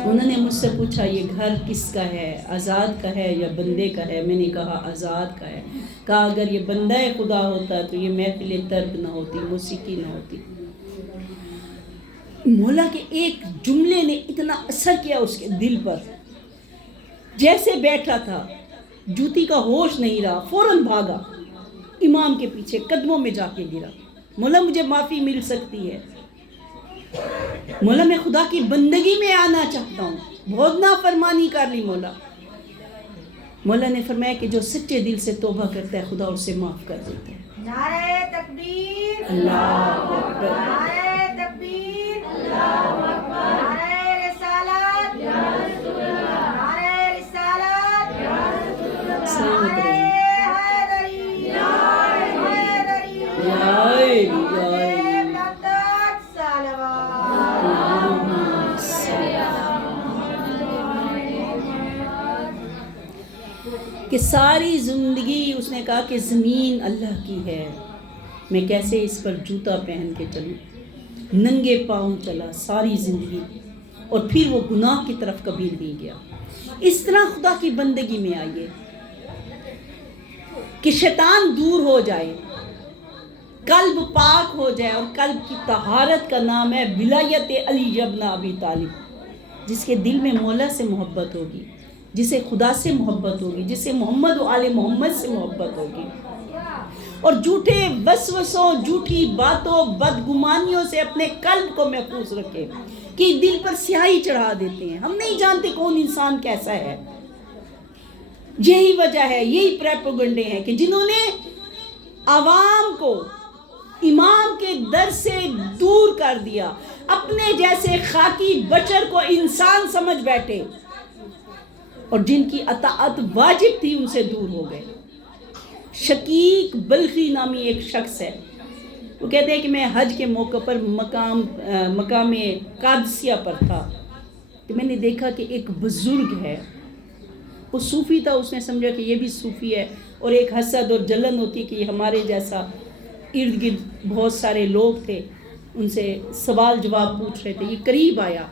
انہوں نے مجھ سے پوچھا یہ گھر کس کا ہے، آزاد کا ہے یا بندے کا ہے؟ میں نے کہا آزاد کا ہے۔ کہا اگر یہ بندہ خدا ہوتا تو یہ محفل طرب نہ ہوتی، موسیقی نہ ہوتی۔ مولا کے ایک جملے نے اتنا اثر کیا اس کے دل پر، جیسے بیٹھا تھا جوتی کا ہوش نہیں رہا، فوراً بھاگا امام کے پیچھے، قدموں میں جا کے گرا، مولا مجھے معافی مل سکتی ہے، مولا میں خدا کی بندگی میں آنا چاہتا ہوں، بہت نافرمانی کر لی مولا۔ مولا نے فرمایا کہ جو سچے دل سے توبہ کرتا ہے خدا اسے معاف کر دیتا ہے۔ نعرہ تکبیر، اللہ اکبر، نعرہ تکبیر، نعرہ رسالت، نعرہ رسالت، سلامت نعرہ رہیے۔ حیدری، حیدری، یا علی، یا علی، مقدس صلوات۔ اللہم صلی اللہ۔ کہ ساری زندگی اس نے کہا کہ زمین اللہ کی ہے، میں کیسے اس پر جوتا پہن کے چلوں، ننگے پاؤں چلا ساری زندگی، اور پھر وہ گناہ کی طرف کبھی نہیں گیا۔ اس طرح خدا کی بندگی میں آئیے کہ شیطان دور ہو جائے، قلب پاک ہو جائے، اور قلب کی طہارت کا نام ہے ولایت علی ابن ابی طالب، جس کے دل میں مولا سے محبت ہوگی، جسے خدا سے محبت ہوگی، جسے محمد و آل محمد سے محبت ہوگی، اور جھوٹے وسوسوں، جھوٹی باتوں، بدگمانیوں سے اپنے قلب کو محفوظ رکھے کہ دل پر سیاہی چڑھا دیتے ہیں۔ ہم نہیں جانتے کون انسان کیسا ہے۔ یہی وجہ ہے، یہی پروپیگنڈے ہیں کہ جنہوں نے عوام کو امام کے در سے دور کر دیا، اپنے جیسے خاکی بشر کو انسان سمجھ بیٹھے، اور جن کی اطاعت واجب تھی ان سے دور ہو گئے۔ شقیق بلخی نامی ایک شخص ہے، وہ کہتے ہیں کہ میں حج کے موقع پر مقام قادسیہ پر تھا، تو میں نے دیکھا کہ ایک بزرگ ہے، وہ صوفی تھا، اس نے سمجھا کہ یہ بھی صوفی ہے، اور ایک حسد اور جلن ہوتی کہ یہ ہمارے جیسا، ارد گرد بہت سارے لوگ تھے، ان سے سوال جواب پوچھ رہے تھے۔ یہ قریب آیا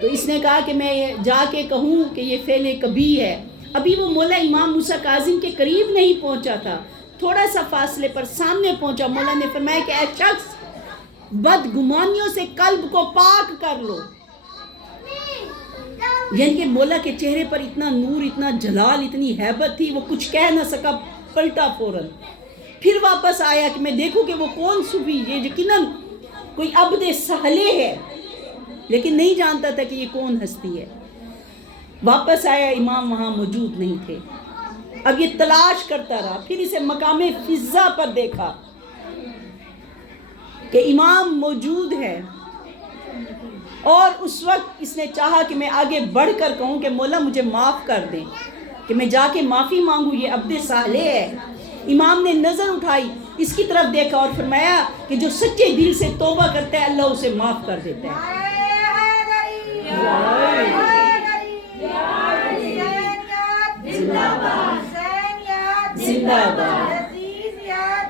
تو اس نے کہا کہ میں جا کے کہوں کہ یہ فعل کبھی ہے۔ ابھی وہ مولا امام موسیٰ کاظم کے قریب نہیں پہنچا تھا، تھوڑا سا فاصلے پر سامنے پہنچا، مولا نے فرمایا کہ اے شخص، بدگمانیوں سے قلب کو پاک کر لو۔ یعنی کہ مولا کے چہرے پر اتنا نور، اتنا جلال، اتنی ہیبت تھی، وہ کچھ کہہ نہ سکا، پلٹا فوراً۔ پھر واپس آیا کہ میں دیکھوں کہ وہ کون صوفی، یہ یقیناً کوئی عبد سہلے ہے، لیکن نہیں جانتا تھا کہ یہ کون ہستی ہے۔ واپس آیا، امام وہاں موجود نہیں تھے۔ اب یہ تلاش کرتا رہا، پھر اسے مقام فضا پر دیکھا کہ امام موجود ہے، اور اس وقت اس نے چاہا کہ میں آگے بڑھ کر کہوں کہ مولا مجھے معاف کر دیں، کہ میں جا کے معافی مانگوں، یہ عبد صالح ہے۔ امام نے نظر اٹھائی، اس کی طرف دیکھا اور فرمایا کہ جو سچے دل سے توبہ کرتا ہے اللہ اسے معاف کر دیتا ہے۔ زندہ باد،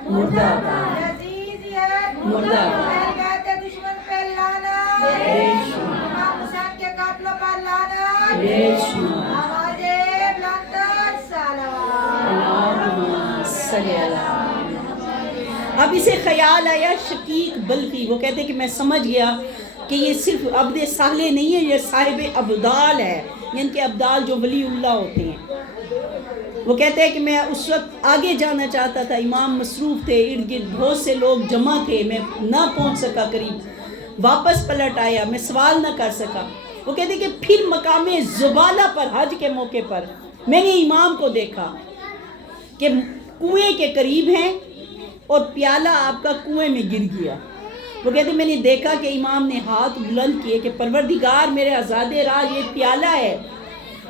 مردہ باد، مردہ باد، دشمن پہ لانا، امام حسین کے قاتلوں پر لانا، آواز بلند اب اسے خیال آیا شقیق بلخی، وہ کہتے ہیں کہ میں سمجھ گیا کہ یہ صرف عبد صالح نہیں ہے، یہ صاحب ابدال ہے، یعنی کہ ابدال جو ولی اللہ ہوتے ہیں۔ وہ کہتے ہیں کہ میں اس وقت آگے جانا چاہتا تھا، امام مصروف تھے، ارد گرد بہت سے لوگ جمع تھے، میں نہ پہنچ سکا قریب، واپس پلٹ آیا، میں سوال نہ کر سکا۔ وہ کہتے ہیں کہ پھر مقام زبالہ پر حج کے موقع پر میں نے امام کو دیکھا کہ کنویں کے قریب ہیں اور پیالہ آپ کا کنویں میں گر گیا۔ وہ کہتے ہیں میں نے دیکھا کہ امام نے ہاتھ بلند کیے کہ پروردگار میرے آزاد راہ، یہ پیالہ ہے۔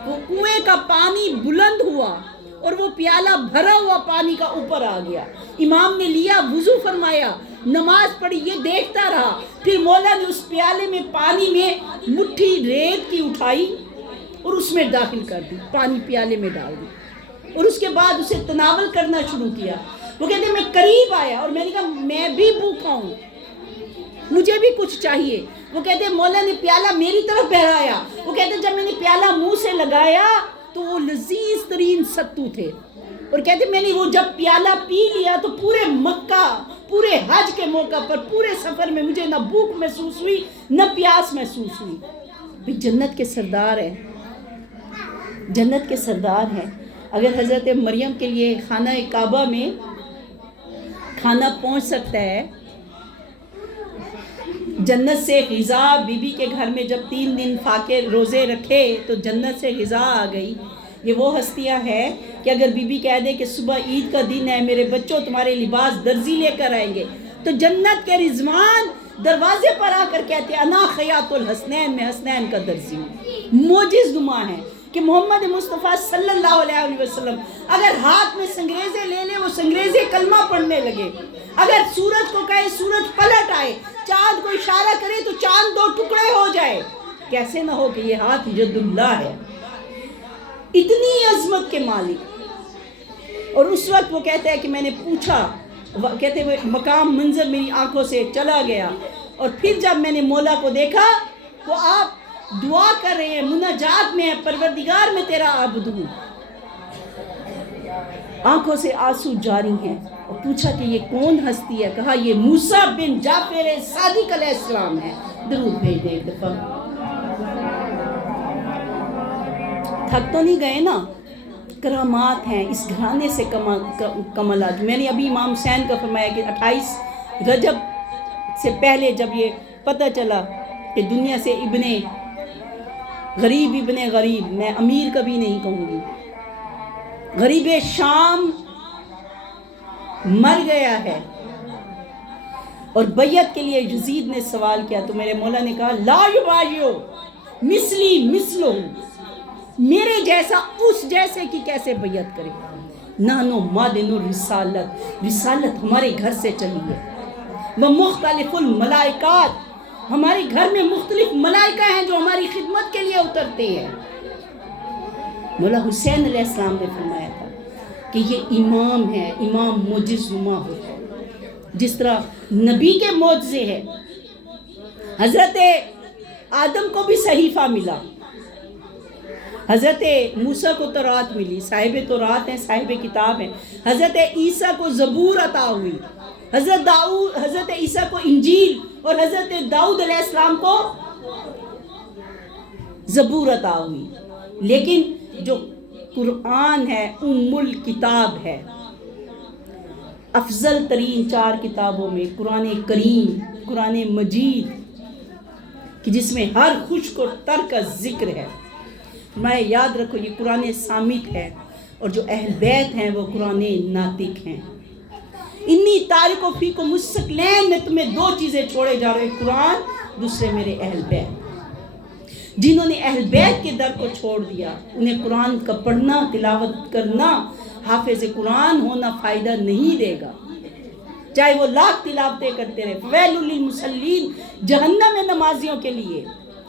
وہ کنویں کا پانی بلند ہوا اور وہ پیالہ بھرا ہوا پانی کا اوپر آ گیا۔ امام نے لیا، وضو فرمایا، نماز پڑھی، یہ دیکھتا رہا۔ پھر مولا نے اس پیالے میں پانی میں مٹھی ریت کی اٹھائی اور اس میں داخل کر دی، پانی پیالے میں ڈال دی، اور اس کے بعد اسے تناول کرنا شروع کیا۔ وہ کہتے ہیں میں قریب آیا اور میں نے کہا میں بھی بھوکا ہوں، مجھے بھی کچھ چاہیے۔ وہ کہتے ہیں مولا نے پیالہ میری طرف بہرایا۔ وہ کہتے ہیں جب میں نے پیالہ منہ سے لگایا تو وہ لذیذ ترین ستو تھے، اور کہتے ہیں میں نے وہ جب پیالہ پی لیا تو پورے مکہ، پورے حج کے موقع پر، پورے سفر میں مجھے نہ بھوک محسوس ہوئی نہ پیاس محسوس ہوئی۔ بھی جنت کے سردار ہیں، جنت کے سردار ہیں۔ اگر حضرت مریم کے لیے خانہ کعبہ میں کھانا پہنچ سکتا ہے، جنت سے غذا، بی بی کے گھر میں جب 3 دن فاقے روزے رکھے تو جنت سے غذا آ گئی۔ یہ وہ ہستیاں ہیں کہ اگر بی بی کہہ دے کہ صبح عید کا دن ہے میرے بچوں تمہارے لباس درزی لے کر آئیں گے، تو جنت کے رضوان دروازے پر آ کر کہتے ہیں انا خیاط الحسنین، میں حسنین کا درزی ہوں۔ معجز نما ہے کہ محمد مصطفیٰ صلی اللہ علیہ وسلم اگر ہاتھ میں سنگریزے لے لے، وہ سنگریزے کلمہ پڑھنے لگے، اگر سورج کو کہے سورج پلٹ آئے، چاند کو اشارہ کرے تو چاند 2 ٹکڑے ہو جائے، کیسے نہ ہو کہ یہ ہاتھ ید اللہ ہے۔ اتنی عظمت کے مالک، اور اس وقت وہ کہتا ہے کہ میں نے پوچھا، کہتے ہوئے مقام منظر میری آنکھوں سے چلا گیا، اور پھر جب میں نے مولا کو دیکھا وہ آپ دعا کر رہے ہیں، مناجات میں ہے، پروردگار میں تیرا عبد ہوں، آنکھوں سے آنسو جاری ہیں۔ اور پوچھا کہ یہ کون ہستی ہے؟ کہا یہ موسیٰ بن جعفر صادق علیہ السلام ہے۔ درود بھیج دیں ایک دفعہ۔ تھک تو نہیں گئے نا؟ کرامات ہیں اس گھرانے سے کمالات۔ میں نے ابھی امام حسین کا فرمایا کہ 28 رجب سے پہلے جب یہ پتہ چلا کہ دنیا سے ابن غریب، میں امیر کبھی نہیں کہوں گی، غریب شام مر گیا ہے، اور بیعت کے لیے یزید نے سوال کیا تو میرے مولا نے کہا لا یبایعو مثلی مثلہ، میرے جیسا اس جیسے کی کیسے بیعت کرے؟ نانو مادن رسالت، رسالت ہمارے گھر سے چلی ہے، وہ مختلف الملائکات، ہمارے گھر میں مختلف ملائکہ ہیں جو ہماری خدمت کے لیے اترتے ہیں۔ مولا حسین علیہ السلام نے فرمایا تھا کہ یہ امام ہے، امام معجز نما ہوتا ہے، جس طرح نبی کے معجزے ہیں۔ حضرت آدم کو بھی صحیفہ ملا، حضرت موسیٰ کو تورات ملی، صاحب تورات ہیں، صاحب کتاب ہیں۔ حضرت عیسیٰ کو زبور عطا ہوئی، حضرت عیسیٰ کو انجیل، اور حضرت داؤد علیہ السلام کو زبور عطا ہوئی۔ لیکن جو قرآن ہے ام الکتاب ہے، افضل ترین 4 کتابوں میں قرآن کریم، قرآن مجید، کہ جس میں ہر خشک اور تر کا ذکر ہے۔ میں یاد رکھو یہ قرآن صامت ہے، اور جو اہل بیت ہیں وہ قرآن ناطق ہیں۔ انی تارک فیکم الثقلین، میں تمہیں 2 چیزیں چھوڑے جا رہے، قرآن، دوسرے میرے اہل بیت۔ جنہوں نے اہل بیت کے در کو چھوڑ دیا، انہیں قرآن کا پڑھنا، تلاوت کرنا، حافظ قرآن ہونا فائدہ نہیں دے گا، چاہے وہ لاکھ تلاوتیں کرتے رہے۔ فویل للمصلین، جہنم ہے نمازیوں کے لیے،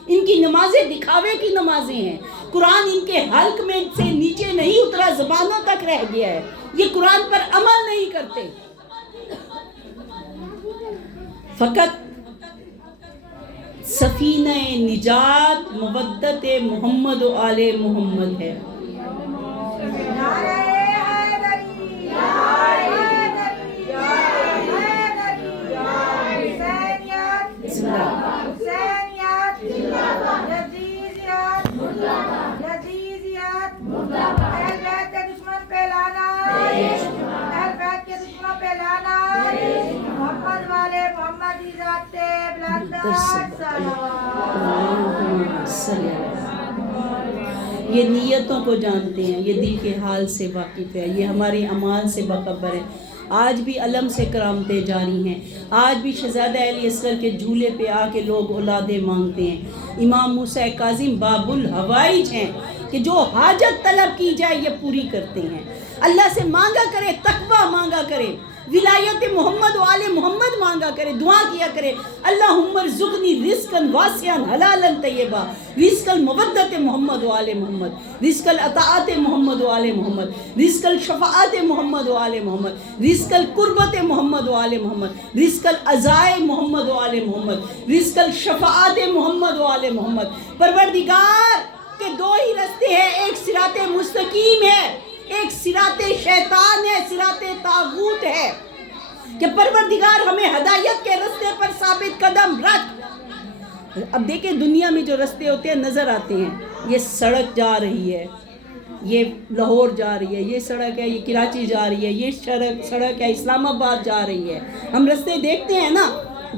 ان کی نمازیں دکھاوے کی نمازیں ہیں، قرآن ان کے حلق میں سے نیچے نہیں اترا، زبانوں تک رہ گیا ہے، یہ قرآن پر عمل نہیں کرتے۔ فقط سفینہ نجات مودت محمد و آل محمد ہے۔ یہ نیتوں کو جانتے ہیں، یہ دل کے حال سے واقف ہے، یہ ہمارے اعمال سے باخبر ہے۔ آج بھی علم سے کرامتیں جاری ہیں، آج بھی شہزادہ علی اصغر کے جھولے پہ آ کے لوگ اولادیں مانگتے ہیں۔ امام موسیٰ کاظم باب الحوائج ہیں کہ جو حاجت طلب کی جائے یہ پوری کرتے ہیں۔ اللہ سے مانگا کرے، تقوی مانگا کرے، ولایت محمد و آل محمد مانگا کرے، دعا کیا کرے، اللہم ارزقنی رزقا واسعا حلالا طیبا، رزق المودت محمد و آل محمد، رزق الاطاعت محمد و آل محمد، رزق الشفاعت محمد و آل محمد، رزق القربت محمد و آل محمد، رزق العزائے محمد و آل محمد، رزق الشفاعت محمد و آل محمد۔ پروردگار کے 2 ہی رستے ہیں، ایک صراط مستقیم ہے، ایک صراط شیطان ہے، صراط طاغوت ہے، کہ پروردگار ہمیں ہدایت کے رستے پر ثابت قدم رکھ۔ اب دیکھیں دنیا میں جو رستے ہوتے ہیں نظر آتے ہیں، یہ سڑک جا رہی ہے، یہ لاہور جا رہی ہے، یہ سڑک ہے، یہ کراچی جا رہی ہے، یہ سڑک ہے اسلام آباد جا رہی ہے۔ ہم رستے دیکھتے ہیں نا،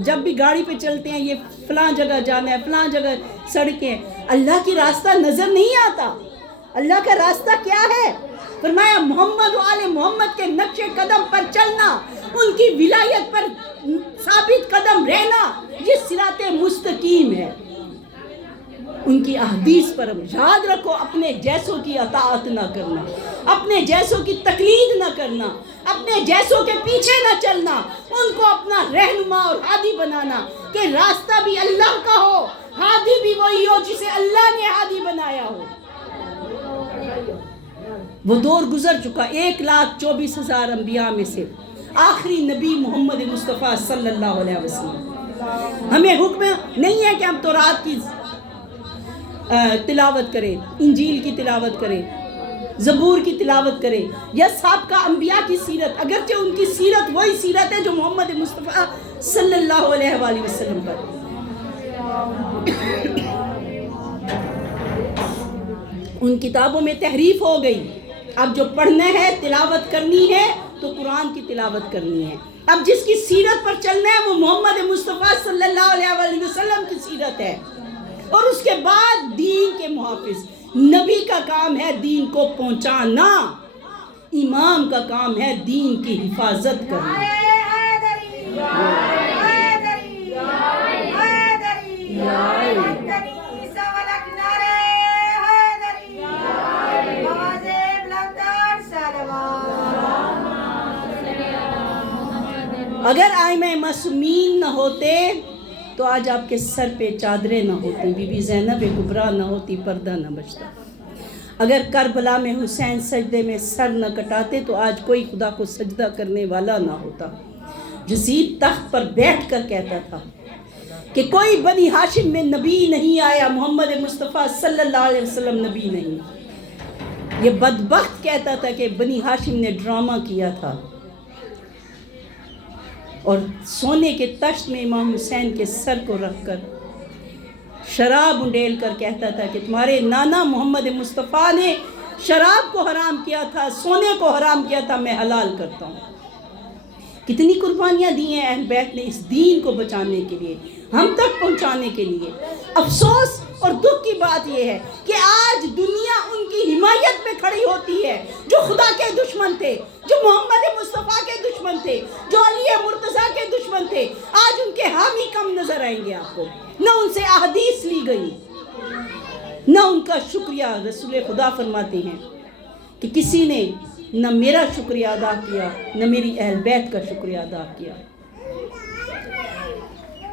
جب بھی گاڑی پہ چلتے ہیں، یہ فلاں جگہ جانا ہے، فلاں جگہ سڑکیں۔ اللہ کی راستہ نظر نہیں آتا۔ اللہ کا راستہ کیا ہے؟ فرمایا محمد و آل محمد کے نقش قدم پر چلنا، ان کی ولایت پر ثابت قدم رہنا، یہ صراط مستقیم ہے۔ ان کی احادیث پر یاد رکھو، اپنے جیسوں کی اطاعت نہ کرنا، اپنے جیسوں کی تقلید نہ کرنا، اپنے جیسوں کے پیچھے نہ چلنا، ان کو اپنا رہنما اور ہادی بنانا، کہ راستہ بھی اللہ کا ہو، ہادی بھی وہی ہو جسے اللہ نے ہادی بنایا ہو۔ وہ دور گزر چکا. 1,24,000 انبیاء میں سے آخری نبی محمد مصطفیٰ صلی اللہ علیہ وسلم. ہمیں حکم نہیں ہے کہ ہم تورات کی تلاوت کریں، انجیل کی تلاوت کریں، زبور کی تلاوت کریں یا سابقہ انبیاء کی سیرت، اگرچہ ان کی سیرت وہی سیرت ہے جو محمد مصطفیٰ صلی اللہ علیہ وآلہ وسلم پر. ان کتابوں میں تحریف ہو گئی. اب جو پڑھنا ہے، تلاوت کرنی ہے تو قرآن کی تلاوت کرنی ہے. اب جس کی سیرت پر چلنا ہے وہ محمد مصطفیٰ صلی اللہ علیہ وآلہ وسلم کی سیرت ہے. اور اس کے بعد دین کے محافظ. نبی کا کام ہے دین کو پہنچانا، امام کا کام ہے دین کی حفاظت کرنا. اگر ائمہ معصومین نہ ہوتے تو آج آپ کے سر پہ چادریں نہ ہوتی، بی بی زینب کبریٰ نہ ہوتی، پردہ نہ بچتا. اگر کربلا میں حسین سجدے میں سر نہ کٹاتے تو آج کوئی خدا کو سجدہ کرنے والا نہ ہوتا. یزید تخت پر بیٹھ کر کہتا تھا کہ کوئی بنی ہاشم میں نبی نہیں آیا، محمد مصطفیٰ صلی اللہ علیہ وسلم نبی نہیں. یہ بدبخت کہتا تھا کہ بنی ہاشم نے ڈرامہ کیا تھا، اور سونے کے تشت میں امام حسین کے سر کو رکھ کر شراب انڈیل کر کہتا تھا کہ تمہارے نانا محمد مصطفیٰ نے شراب کو حرام کیا تھا، سونے کو حرام کیا تھا، میں حلال کرتا ہوں. کتنی قربانیاں دی ہیں اہل بیت نے اس دین کو بچانے کے لیے، ہم تک پہنچانے کے لیے. افسوس اور دکھ کی بات یہ ہے کہ آج دنیا ان کی حمایت میں کھڑی ہوتی ہے جو خدا کے دشمن تھے، جو محمد مصطفیٰ کے دشمن تھے، جو علی مرتضیٰ کے دشمن تھے. آج ان کے حامی کم نظر آئیں گے آپ کو. نہ ان سے احادیث لی گئی، نہ ان کا شکریہ. رسول خدا فرماتے ہیں کہ کسی نے نہ میرا شکریہ ادا کیا، نہ میری اہل بیت کا شکریہ ادا کیا.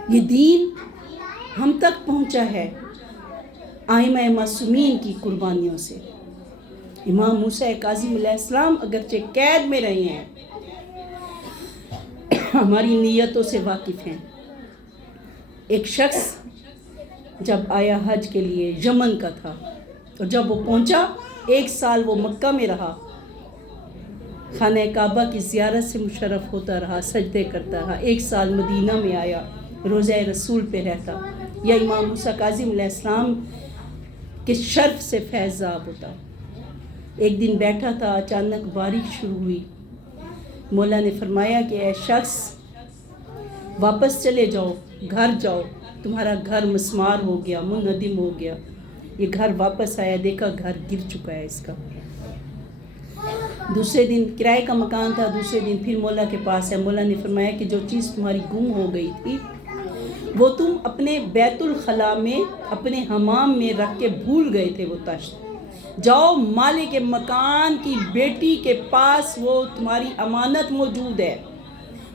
یہ دین ہم تک پہنچا ہے ائمہ معصومین کی قربانیوں سے. امام موسیٰ کاظم علیہ السلام اگرچہ قید میں رہے ہیں، ہماری نیتوں سے واقف ہیں. ایک شخص جب آیا حج کے لیے، یمن کا تھا، اور جب وہ پہنچا 1 سال وہ مکہ میں رہا، خانہ کعبہ کی زیارت سے مشرف ہوتا رہا، سجدے کرتا رہا. 1 سال مدینہ میں آیا، روضہ رسول پہ رہتا، یا امام موسیٰ کاظم علیہ السلام کے شرف سے فیضاب ہوتا. ایک دن بیٹھا تھا، اچانک بارش شروع ہوئی. مولا نے فرمایا کہ اے شخص واپس چلے جاؤ، گھر جاؤ، تمہارا گھر مسمار ہو گیا، منہدم ہو گیا. یہ گھر واپس آیا، دیکھا گھر گر چکا ہے اس کا. دوسرے دن کرائے کا مکان تھا، دوسرے دن پھر مولا کے پاس ہے. مولا نے فرمایا کہ جو چیز تمہاری گم ہو گئی تھی وہ تم اپنے بیت الخلا میں اپنے حمام میں رکھ کے بھول گئے تھے، وہ تشت. جاؤ مالک کے مکان کی بیٹی کے پاس وہ تمہاری امانت موجود ہے.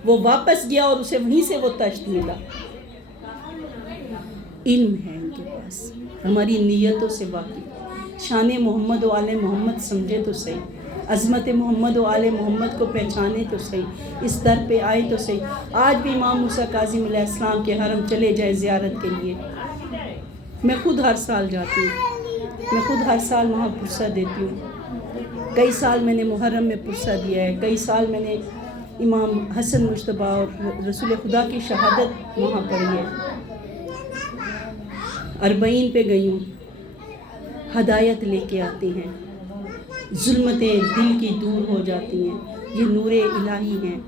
وہ واپس گیا اور اسے وہیں سے وہ تشت ملا. علم ہے ان کے پاس، ہماری نیتوں سے واقف. شان محمد و آل محمد سمجھے تو صحیح، عظمت محمد و آل محمد کو پہچانے تو صحیح، اس در پہ آئے تو صحیح. آج بھی امام موسیٰ کاظم علیہ السلام کے حرم چلے جائے زیارت کے لیے. میں خود ہر سال جاتی ہوں، میں خود ہر سال وہاں پرسہ دیتی ہوں. کئی سال میں نے محرم میں پرسہ دیا ہے، کئی سال میں نے امام حسن مجتبیٰ اور رسول خدا کی شہادت وہاں پڑھی ہے. 40 پہ گئی ہوں. ہدایت لے کے آتے ہیں، ظلمتیں دل کی دور ہو جاتی ہیں. یہ نور الہی ہیں.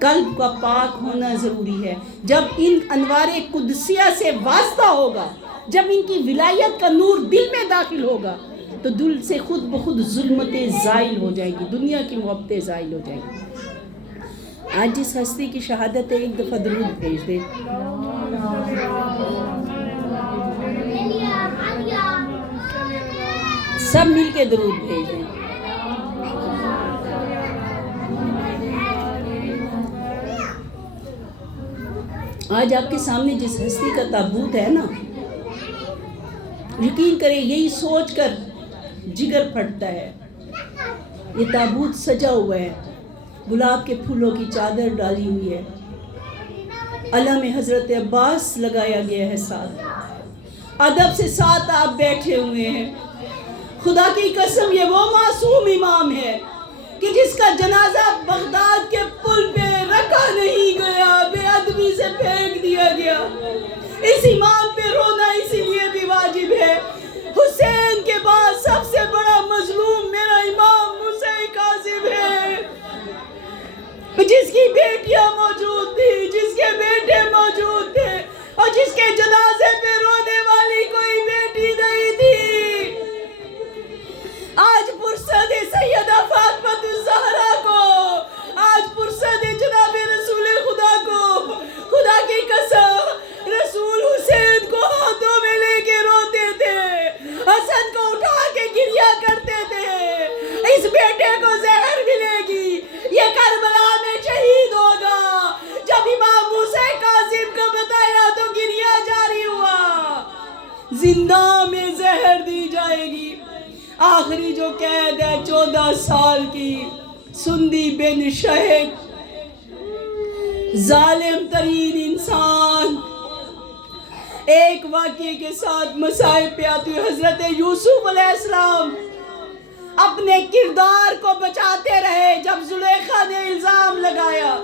قلب کا پاک ہونا ضروری ہے. جب ان انوار قدسیہ سے واسطہ ہوگا، جب ان کی ولایت کا نور دل میں داخل ہوگا تو دل سے خود بخود ظلمتیں زائل ہو جائیں گی، دنیا کی محبتیں زائل ہو جائیں گی. آج جس ہستی کی شہادت ہے، ایک دفعہ درود بھیج دے. سب مل کے درود بھیج دیں. آج آپ کے سامنے جس ہستی کا تابوت ہے نا، یقین کریں یہی سوچ کر جگر پھٹتا ہے یہ تابوت سجا ہوا ہے، گلاب کے پھولوں کی چادر ڈالی ہوئی ہے، علم حضرت عباس لگایا گیا ہے، ساتھ ادب سے ساتھ آپ بیٹھے ہوئے ہیں۔ خدا کی قسم یہ وہ معصوم امام ہے کہ جس کا جنازہ بغداد کے پل پہ رکھا نہیں گیا، بے ادبی سے پھینک دیا گیا۔ اس امام پہ رونا اسی لیے بھی واجب ہے۔ حسین کے بعد سب سے بڑا مظلوم میرا امام حسین کاظم ہے، جس کی بیٹیاں موجود تھی، جس کے بیٹے موجود تھے، اور جس کے جنازے پہ رونے والی کوئی بیٹی نہیں تھی۔ آج فرصت ہے سیدہ فاطمہ الزہرا کو، آج فرصت ہے جناب رسول خدا کو۔ خدا کی قسم رسول حسین کو ہاتھوں میں لے کے روتے تھے، حسن کو اٹھا کے گریا کرتے تھے، اس بیٹے کو زہر ملے گی، یہ کربلا میں شہید ہوگا۔ جب امام حسین کاظم کو بتایا تو گریا جاری ہوا، زندہ میں زہر دی جائے گی۔ آخری جو قید ہے 14 سال کی، سندی بن شہد، ظالم ترین انسان، ایک واقعے کے ساتھ مصائب پہ آتی ہوئی حضرت یوسف علیہ السلام اپنے کردار کو بچاتے رہے جب زلیخا نے الزام لگایا،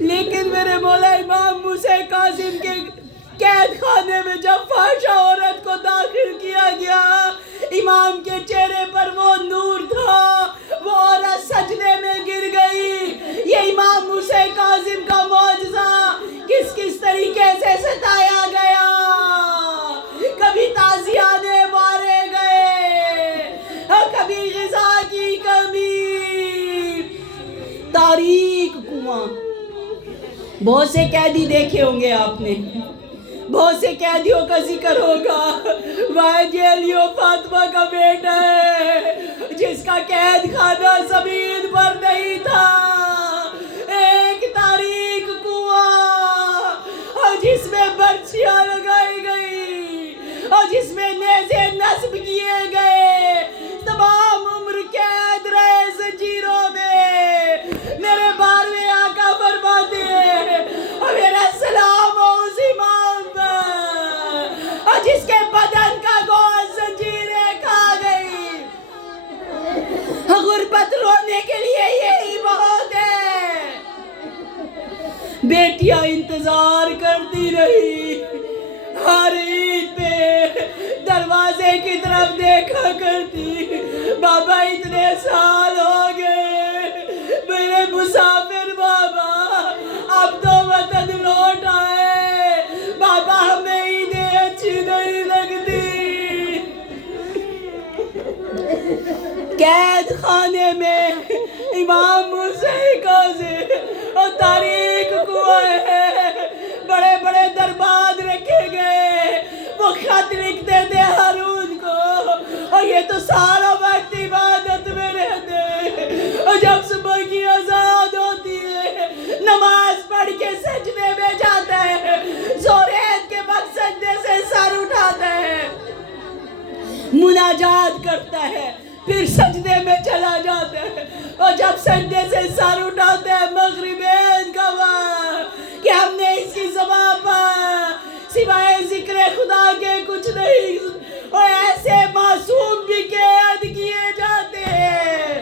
لیکن میرے مولا امام حسین کاظم کے قید خانے میں جب فاحشہ عورت کو داخل کیا گیا، امام کے چہرے پر وہ نور تھا، وہ عورت سجدے میں گر گئی۔ یہ امام حسین کاظم کا معجزہ کس کس طریقے سے ستایا گیا، کبھی تازیانے مارے گئے، کبھی غذا کی کمی، تاریک کنواں۔ بہت سے قیدی دیکھے ہوں گے آپ نے، بہت سے قیدیوں کا ذکر ہوگا، وہ جیلیو فاطمہ کا بیٹا ہے جس کا قید خانہ زمین پر نہیں تھا، ایک تاریک کنواں اور جس میں برچیاں لگائی گئی اور جس میں نیزے نصب کیے گئے، تمام عمر قید رہے زنجیروں میں۔ میرے 12ویں آقا فرماتے ہیں اور میرا سلام ہو اس امام پر، اور جس کے بدن کا گوشت زنجیریں کھا گئی۔ غربت رونے کے لیے یہی بہت ہے۔ بیٹیاں انتظار کرتی رہی، ہر عید پہ دروازے کی طرف دیکھا کرتی، بابا اتنے سال ہو گئے میرے مسافر بابا، اب تو وطن لوٹ آئے، بابا ہمیں عیدیں اچھی نہیں لگتی۔ قید خانے میں امام حسین کاظم اور تاریک کنویں ہے، بڑے بڑے درباد رکھے گئے، وہ خط لکھتے تھے ہارون کو، اور یہ تو سارا وقت عبادت میں رہتے، اور جب صبح کی اذان ہوتی ہے نماز پڑھ کے سجدے میں جاتا ہے، زہر کے وقت سجدے سے سر اٹھاتا ہے، مناجات کرتا ہے، پھر سجدے میں چلا جاتا ہے، اور جب سجدے سے سر اٹھاتا ہے مغربین کا وقت کہ ہم نے اس کی زبان پر سوائے ذکر خدا کے کچھ نہیں، اور ایسے معصوم بھی قید کیے جاتے ہیں۔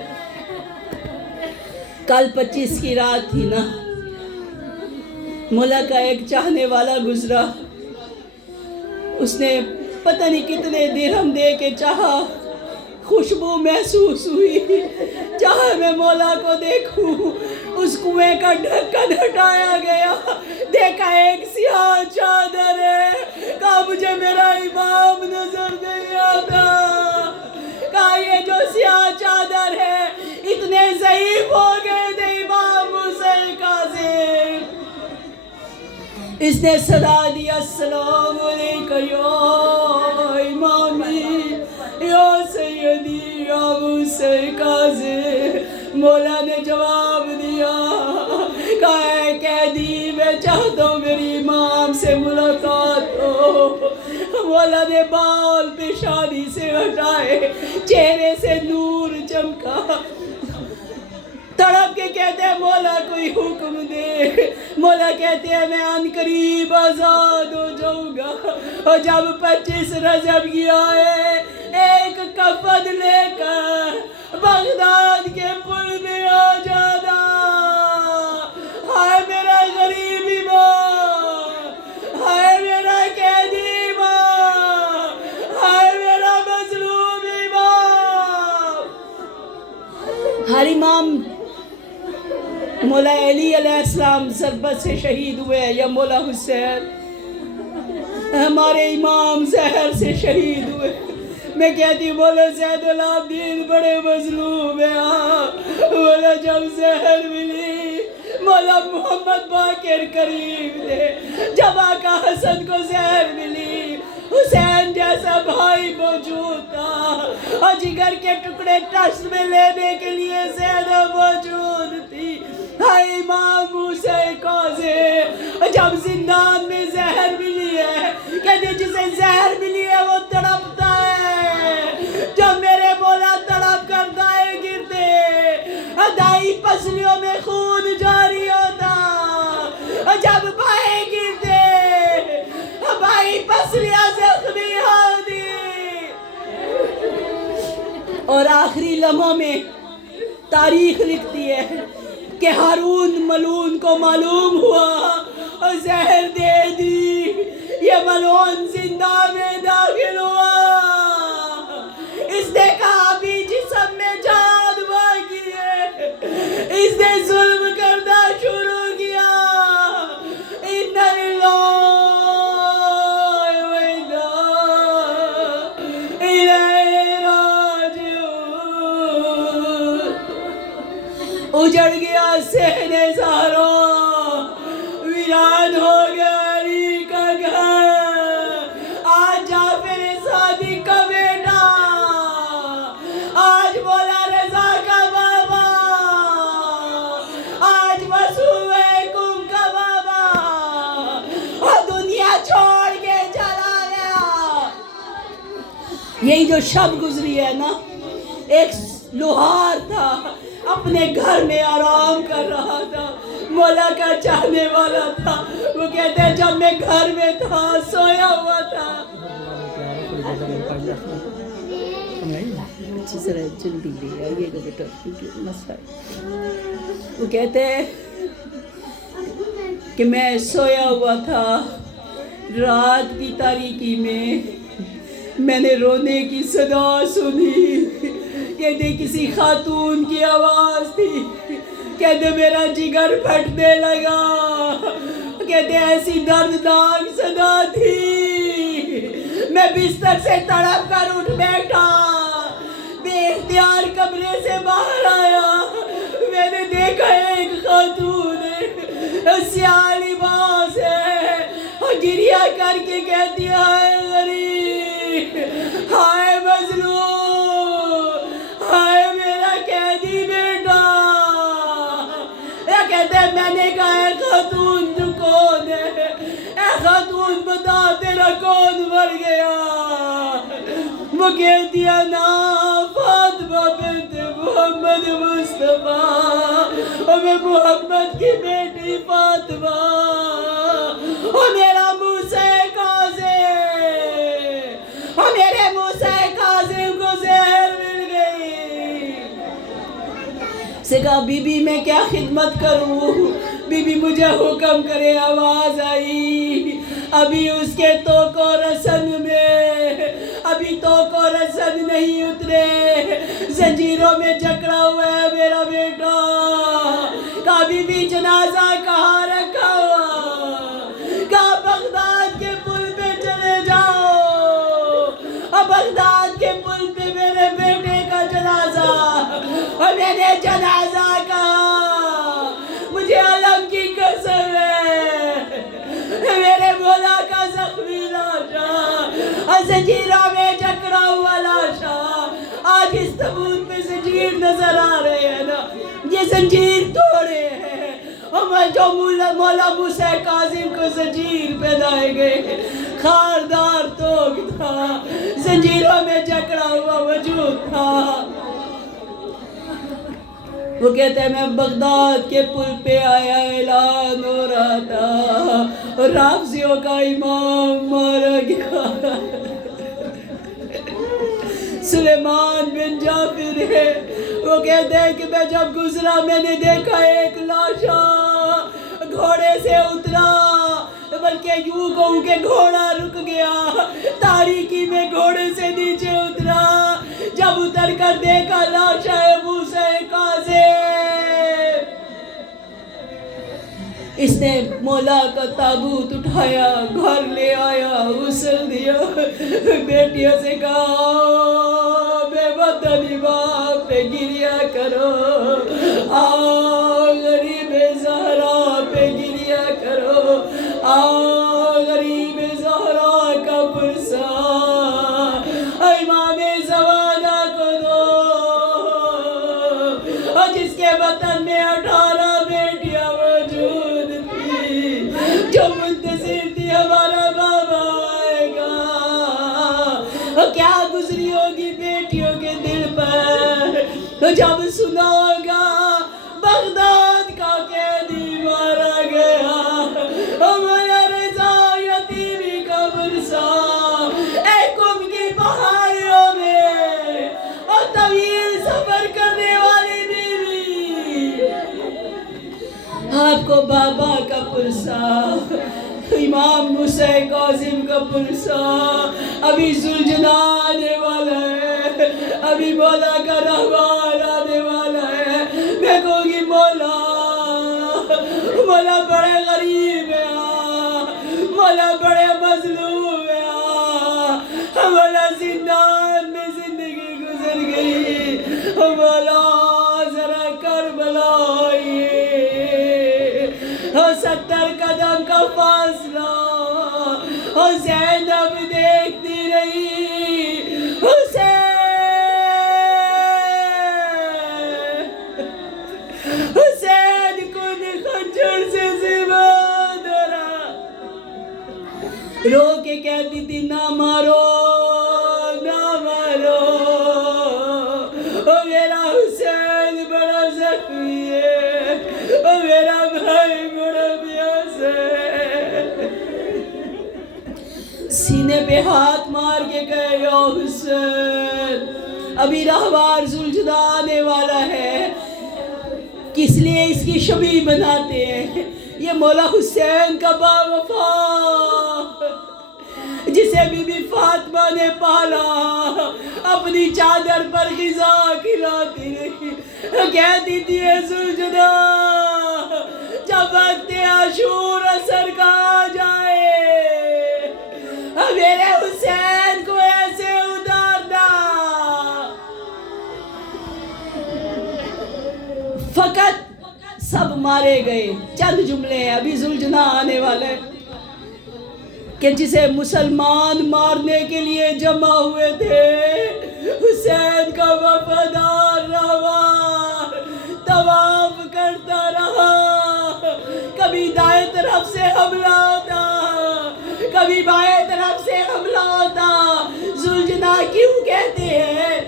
کل 25 کی رات تھی نا، مولا کا ایک چاہنے والا گزرا، اس نے پتہ نہیں کتنے درہم دے کے چاہا، خوشبو محسوس ہوئی، چاہا میں مولا کو دیکھوں، اس کنویں کا ڈھکن ہٹایا گیا، دیکھا ایک سیاہ چادر ہے، کہا مجھے میرا امام نظر نہیں آتا، کہا یہ جو سیاہ چادر ہے، اتنے ضعیف ہو گئے تھے امام حسین کاظم۔ اس نے صدا دی السلام علیکہ یا امامی یا سیدی یا حسین کاظم۔ مولا نے جواب دیا، کہا اے قیدی میں چاہتا ہوں میری امام سے ملاقات ہو، مولا نے بال پیشانی سے ہٹائے، چہرے سے نور چمکا، تڑپ کے کہتے ہیں مولا کوئی حکم دے۔ مولا کہتے ہیں میں ان قریب آزاد ہو جاؤں گا، اور جب 25 رجب کی آئے ایک کفن لے کر بغداد کے پل میں آ جانا۔ ہائے میرا غریب ایمان، ہائے میرا قیدی ایمان، ہائے میرا مظلوم ایمان۔ ہر امام مولا علی علیہ السلام ضربت سے شہید ہوئے یا مولا حسین ہمارے امام زہر سے شہید ہوئے۔ میں کہتی ہوں مولا زید العابدین بڑے مظلوم ہیں۔ مولا جب زہر ملی مولا محمد باقر کریم نے، جب آقا حسن کو زہر ملی حسین جیسا بھائی موجود تھا، اور جگر کے ٹکڑے ٹس میں لینے کے لیے زینب موجود تھی۔ ہائے امام موسیٰ کاظم جب زندان میں زہر ملی ہے، کہتے جسے زہر ملی ہے وہ تڑپتا ہے، جب میرے مولا تڑپ کر دائیں گرتے دائیں پسلیوں میں خون جاری ہوتا، جب بائیں گرتے بائیں پسلیاں زخمی ہوتی، اور آخری لمحوں میں تاریخ لکھتی ہے کہ ہارون ملعون کو معلوم ہوا اور زہر دے دی، یہ ملعون زندہ میں داخل ہوا۔ اس نے کہا ابھی جسم میں جان باقی ہے، اس نے ظلم کرنا شروع کیا۔ اِنَّ لِلَّهِ وَإِنَّا إِلَيْهِ راجعون۔ اجڑ گیا صحن زہرا، ویران ہو گیا علی کا گھر۔ آج جعفر صادق کا بیٹا، آج مولا رضا کا بابا، آج مسعود کم کا بابا، اور دنیا چھوڑ کے چلا گیا۔ یہی جو شب گزری ہے نا، ایک لوہار تھا اپنے گھر میں آرام کر رہا تھا، مولا کا چاہنے والا تھا۔ وہ کہتے ہیں جب میں گھر میں تھا سویا ہوا تھا، وہ کہتے ہیں کہ میں سویا ہوا تھا رات کی تاریکی میں نے رونے کی صدا سنی، کہتے کسی خاتون کی آواز تھی، کہتے میرا جگر پھٹنے لگا، کہتے ایسی دردناک صدا تھی، میں بستر سے تڑپ کر اٹھ بیٹھا، بے اختیار کمرے سے باہر آیا، میں نے دیکھا ایک خاتون ہے، سیاہ لباس ہے، اور گریہ کر کے کہتی ہائے غریب، ہائے مظلوم، ہائے میرا قیدی بیٹا۔ یہ کہتے ہیں میں نے کہا اے خاتون تو کون ہے؟ اے خاتون بتا تیرا کون مر گیا؟ وہ کہتی ہے نا فاطمہ بنت محمد مصطفیٰ، اور میں محمد کی بیٹی فاطمہ، اور میرا موسیٰ کاظم، اور میرے موسیٰ کاظم کو زہر مل گئی۔ سے کہا بی بی میں کیا خدمت کروں؟ بی بی مجھے حکم کرے۔ آواز آئی ابھی اس کے توق و رسن میں، ابھی توق و رسن نہیں اترے، زنجیروں میں جکڑا ہوا ہے میرا بیٹا۔ کہا بی بی جنازہ کہاں رکھا ہوا؟ کہا بغداد کے پل پہ چلے جاؤ، اور بغداد کے پل پہ میرے بیٹے کا جنازہ، اور میں نے جنازہ کہا مجھے علم کی قسم ہے، میرے مولا کا زخمی لاشا، اور زنجیروں میں جکڑا ہوا لاشا۔ آج اس تابوت میں زنجیر نظر آ رہے ہیں نا، یہ زنجیر توڑے ہیں، اور جو مولا موسیٰ کاظم کو زنجیر پہنائے گئے، خاردار توق تھا، زنجیروں میں جکڑا ہوا وجود تھا۔ وہ کہتے ہیں میں بغداد کے پل پہ آیا، اعلان ہو رہا تھا اور رافضیوں کا امام مارا گیا۔ سلیمان بن جعفر ہے، وہ کہتے ہیں کہ میں جب گزرا میں نے دیکھا ایک لاشا گھوڑے سے اترا، بلکہ یوں کہوں کہ گھوڑا رک گیا، تاریکی میں گھوڑے سے نیچے اترا، جب اتر کر دیکھا لاشا موسیٰ کاظم۔ اس نے مولا کا تابوت اٹھایا، گھر لے آیا، غسل دیا، بیٹیوں سے کہا بے وطنی باپ پہ گریا کرو، غریب زہرا پہ گریا کرو، غریب زہرا کا پرسا امام زمانہ کو دو، اور جس کے وطن میں 18 بیٹیاں موجود تھی، جو منتظر تھی ہمارا بابا آئے گا، کیا گزری ہوگی بیٹیوں کے دل پر جب سنا ہوگا بغداد کا قیدی مارا گیا، ہمارا رضا یتیمی کا برسا، اے قم کی پہاڑیوں میں اور طویل سفر کرنے والی بیوی، آپ کو بابا کا پرسا، امام موسیٰ کاظم کا پرسا، ابھی ذوالجلال آنے والا ہے، ابھی مولا کا رحمان آنے والا ہے، میں کہوں گی مولا بڑے غریب ہے، مولا بڑے مظلوم ہے، مولا زندان میں زندگی گزر گئی، مولا ذرا کربلا آئیے، 70 قدم کا فاصلہ، زینب دیکھتی رہی، حسین کو خنجر سے زبان دھرا، رو کے کہتی تھی نہ مارو نہ مارو، میرا حسین بڑا زخمی ہے، میرا بھائی بڑا بیاس ہے۔ سینے پہ ہاتھ مار کے کہے یا حسین، ابھی رہوار ذوالجلال آنے والا ہے، کس لیے اس کی شبیہ بناتے ہیں؟ یہ مولا حسین کا با وفا، جسے بی بی فاطمہ نے پالا، اپنی چادر پر غذا کھلاتی رہی، کہتی تھی اے ذوالجلال جب وقت عاشور اثر کا آ جائے، میرے حسین کو ایسے اتارنا، فقط سب مارے گئے، چند جملے ہیں، ابھی ذوالجلال آنے والے کہ جسے مسلمان مارنے کے لیے جمع ہوئے تھے، حسین کا وفادار رہوار طواف کرتا رہا، کبھی دائیں طرف سے حملہ ہوتا، کبھی بائیں طرف سے حملہ ہوتا۔ ذوالجلال کیوں کہتے ہیں؟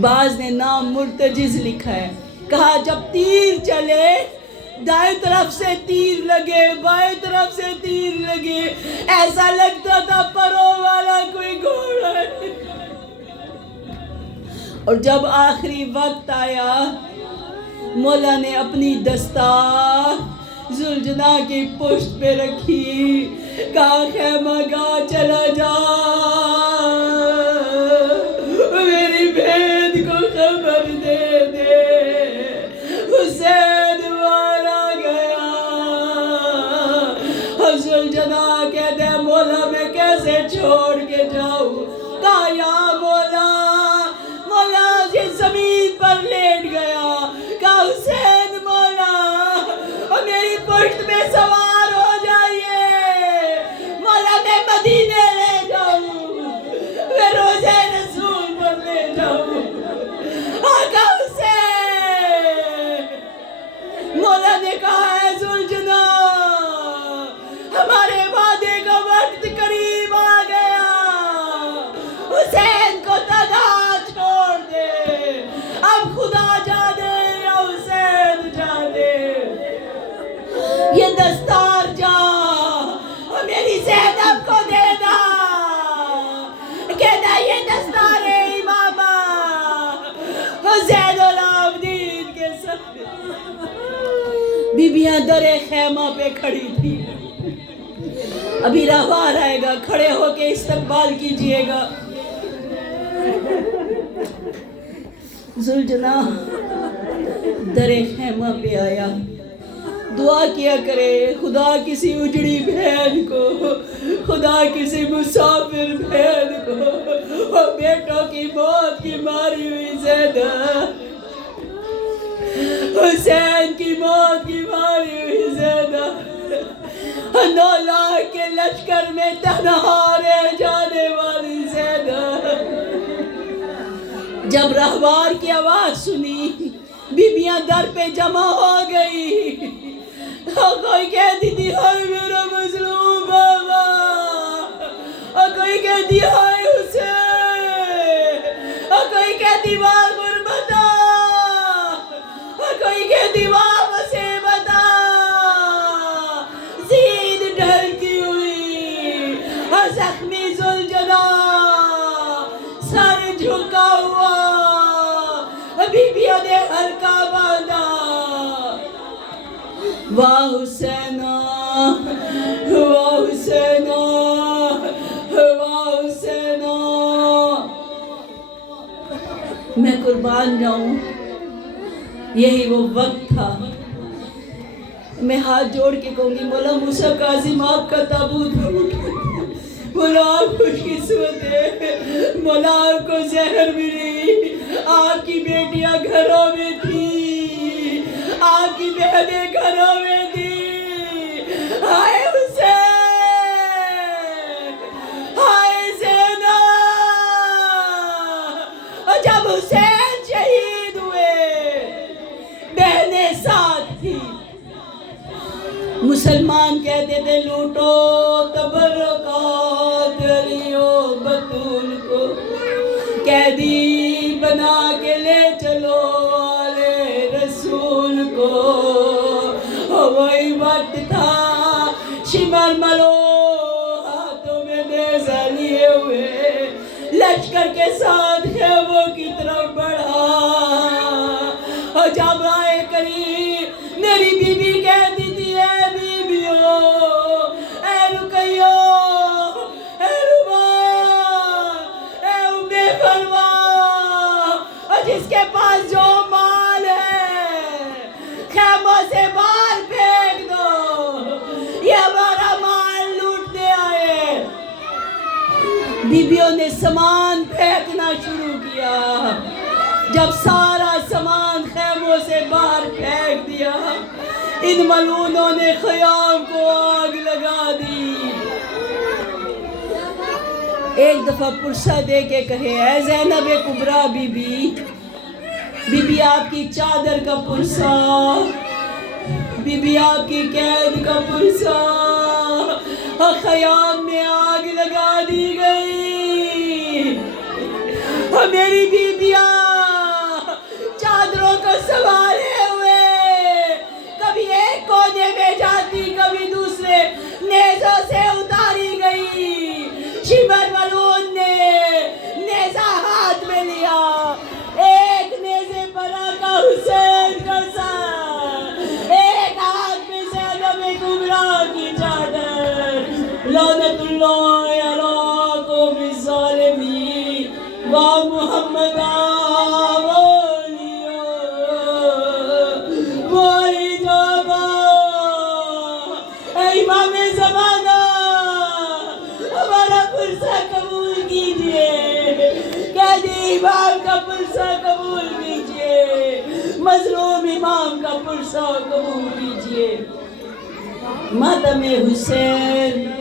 بعض نے نام مرتجز لکھا ہے، کہا جب تیر چلے دائیں طرف سے تیر لگے بائیں طرف سے تیر لگے، ایسا لگتا تھا پروں والا کوئی گھوڑا ہے۔ اور جب آخری وقت آیا، مولا نے اپنی دستار ذوالجلال کی پشت پہ رکھی، کہا خیمہ گاہ چلا جا، میری بہن کو خبر دے دے، حسین مارا گیا۔ ذوالجلال کہتے ہیں مولا میں کیسے چھوڑ کے جاؤں؟ کہا یا مولا، مولا یہ زمین پر لیٹ گیا، کہا حسین مولا میری پشت میں سوار ہو جائیے، مولا میں مدینے لے جاؤں، میں روزے رسول پر لے جاؤں، آقا حسین۔ مولا نے کہا ہے ذوالجلال ہمارے بیویاں در خیمہ پہ کھڑی تھی. ابھی رہوار آئے گا, کھڑے ہو کے استقبال کیجئے گا. زلجنا در خیمہ پہ آیا. دعا کیا کرے, خدا کسی اجڑی بہن کو, خدا کسی مسافر بہن کو, اور بیٹوں کی موت کی ماری ہوئی زینب, حسین کی موت کی ماری ہوئی زینب, 9 لاکھ کے لشکر میں تنہا رہ جانے والی زینب. جب رہوار کی آواز سنی, بیبیاں در پہ جمع ہو گئی. کوئی کہتی تھی ہائے میرا مظلوم بابا, اور کوئی کہتی ہائے حسین, اور کوئی کہتی واہ غربتا, اور کوئی کہتی واہ مصیبتا. زید ڈھلتی ہوئی اور زخمی زلجنا سر جھکا ہوا, بیبیوں نے حلقہ باندھا. واہ حسینہ, واہ حسینہ, واہ حسینہ. میں قربان جاؤں, یہی وہ وقت تھا. میں ہاتھ جوڑ کے کہوں گی مولا موسیٰ کاظم آپ کا تابوت اٹھا, مولا آپ خوش قسمت ہے, مولا آپ کو زہر ملی, آپ کی بیٹیاں گھروں میں تھی, آپ کی بہنیں گھروں میں تھی. ہائے حسین, ہائے زینب. اور جب حسین شہید ہوئے, بہنیں ساتھ تھی. مسلمان کہتے تھے لوٹو تبرکات علی و بطول کو, قیدی بنا کے لے چلو آلے رسول کو. وہی وقت تھا شمر ملو ہاتھوں میں نیزہ لیے ہوئے, لشکر کے ساتھ خیموں کی طرف بڑھا. اور جب آئے قریب, میری بی بی کہتی تھی اے بیبیو, اے رقیہ, اے ربا, اے امی فرما, اور جس کے پاس جو مال ہے خیموں سے باہر پھینک دو, یہ ہمارا مال لوٹنے آئے. بیبیوں نے سامان پھینکنا شروع کیا. جب سارا سامان خیموں سے باہر پھینک دیا, ان ملعونوں نے خیام کو آگ لگا دی. ایک دفعہ پرسہ دے کے کہے, اے زینب کبریٰ بی بی, بی بی آپ کی چادر کا پرسہ, بی بی آپ کی قید کا پرسہ, اور خیام میں آگ لگا دی گئی. اور میری بیبیاں چادروں کو سنبھالے ہوئے کبھی ایک کونے میں جاتی, کبھی دوسرے نیزوں سے اتاری گئی. شمر ملعون نے نیزہ ہاتھ میں لیا, ایک نیزے پر آقا حسین کا سر, ایک ہاتھ میں زینب کبریٰ کی چادر. لعنت اللہ علیکم الظالمین و محمد امام زمانہ, ہمارا پرسہ قبول کیجئے, قیدی امام کا پرسہ قبول کیجئے, مظلوم امام کا پرسہ قبول کیجئے. ماتم حسین.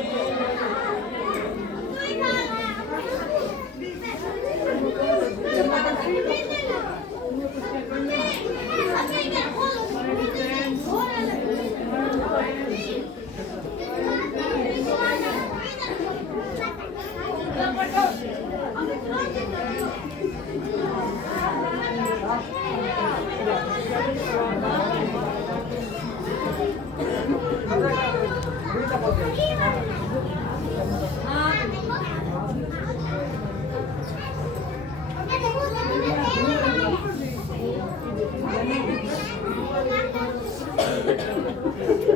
Gracias. Amen.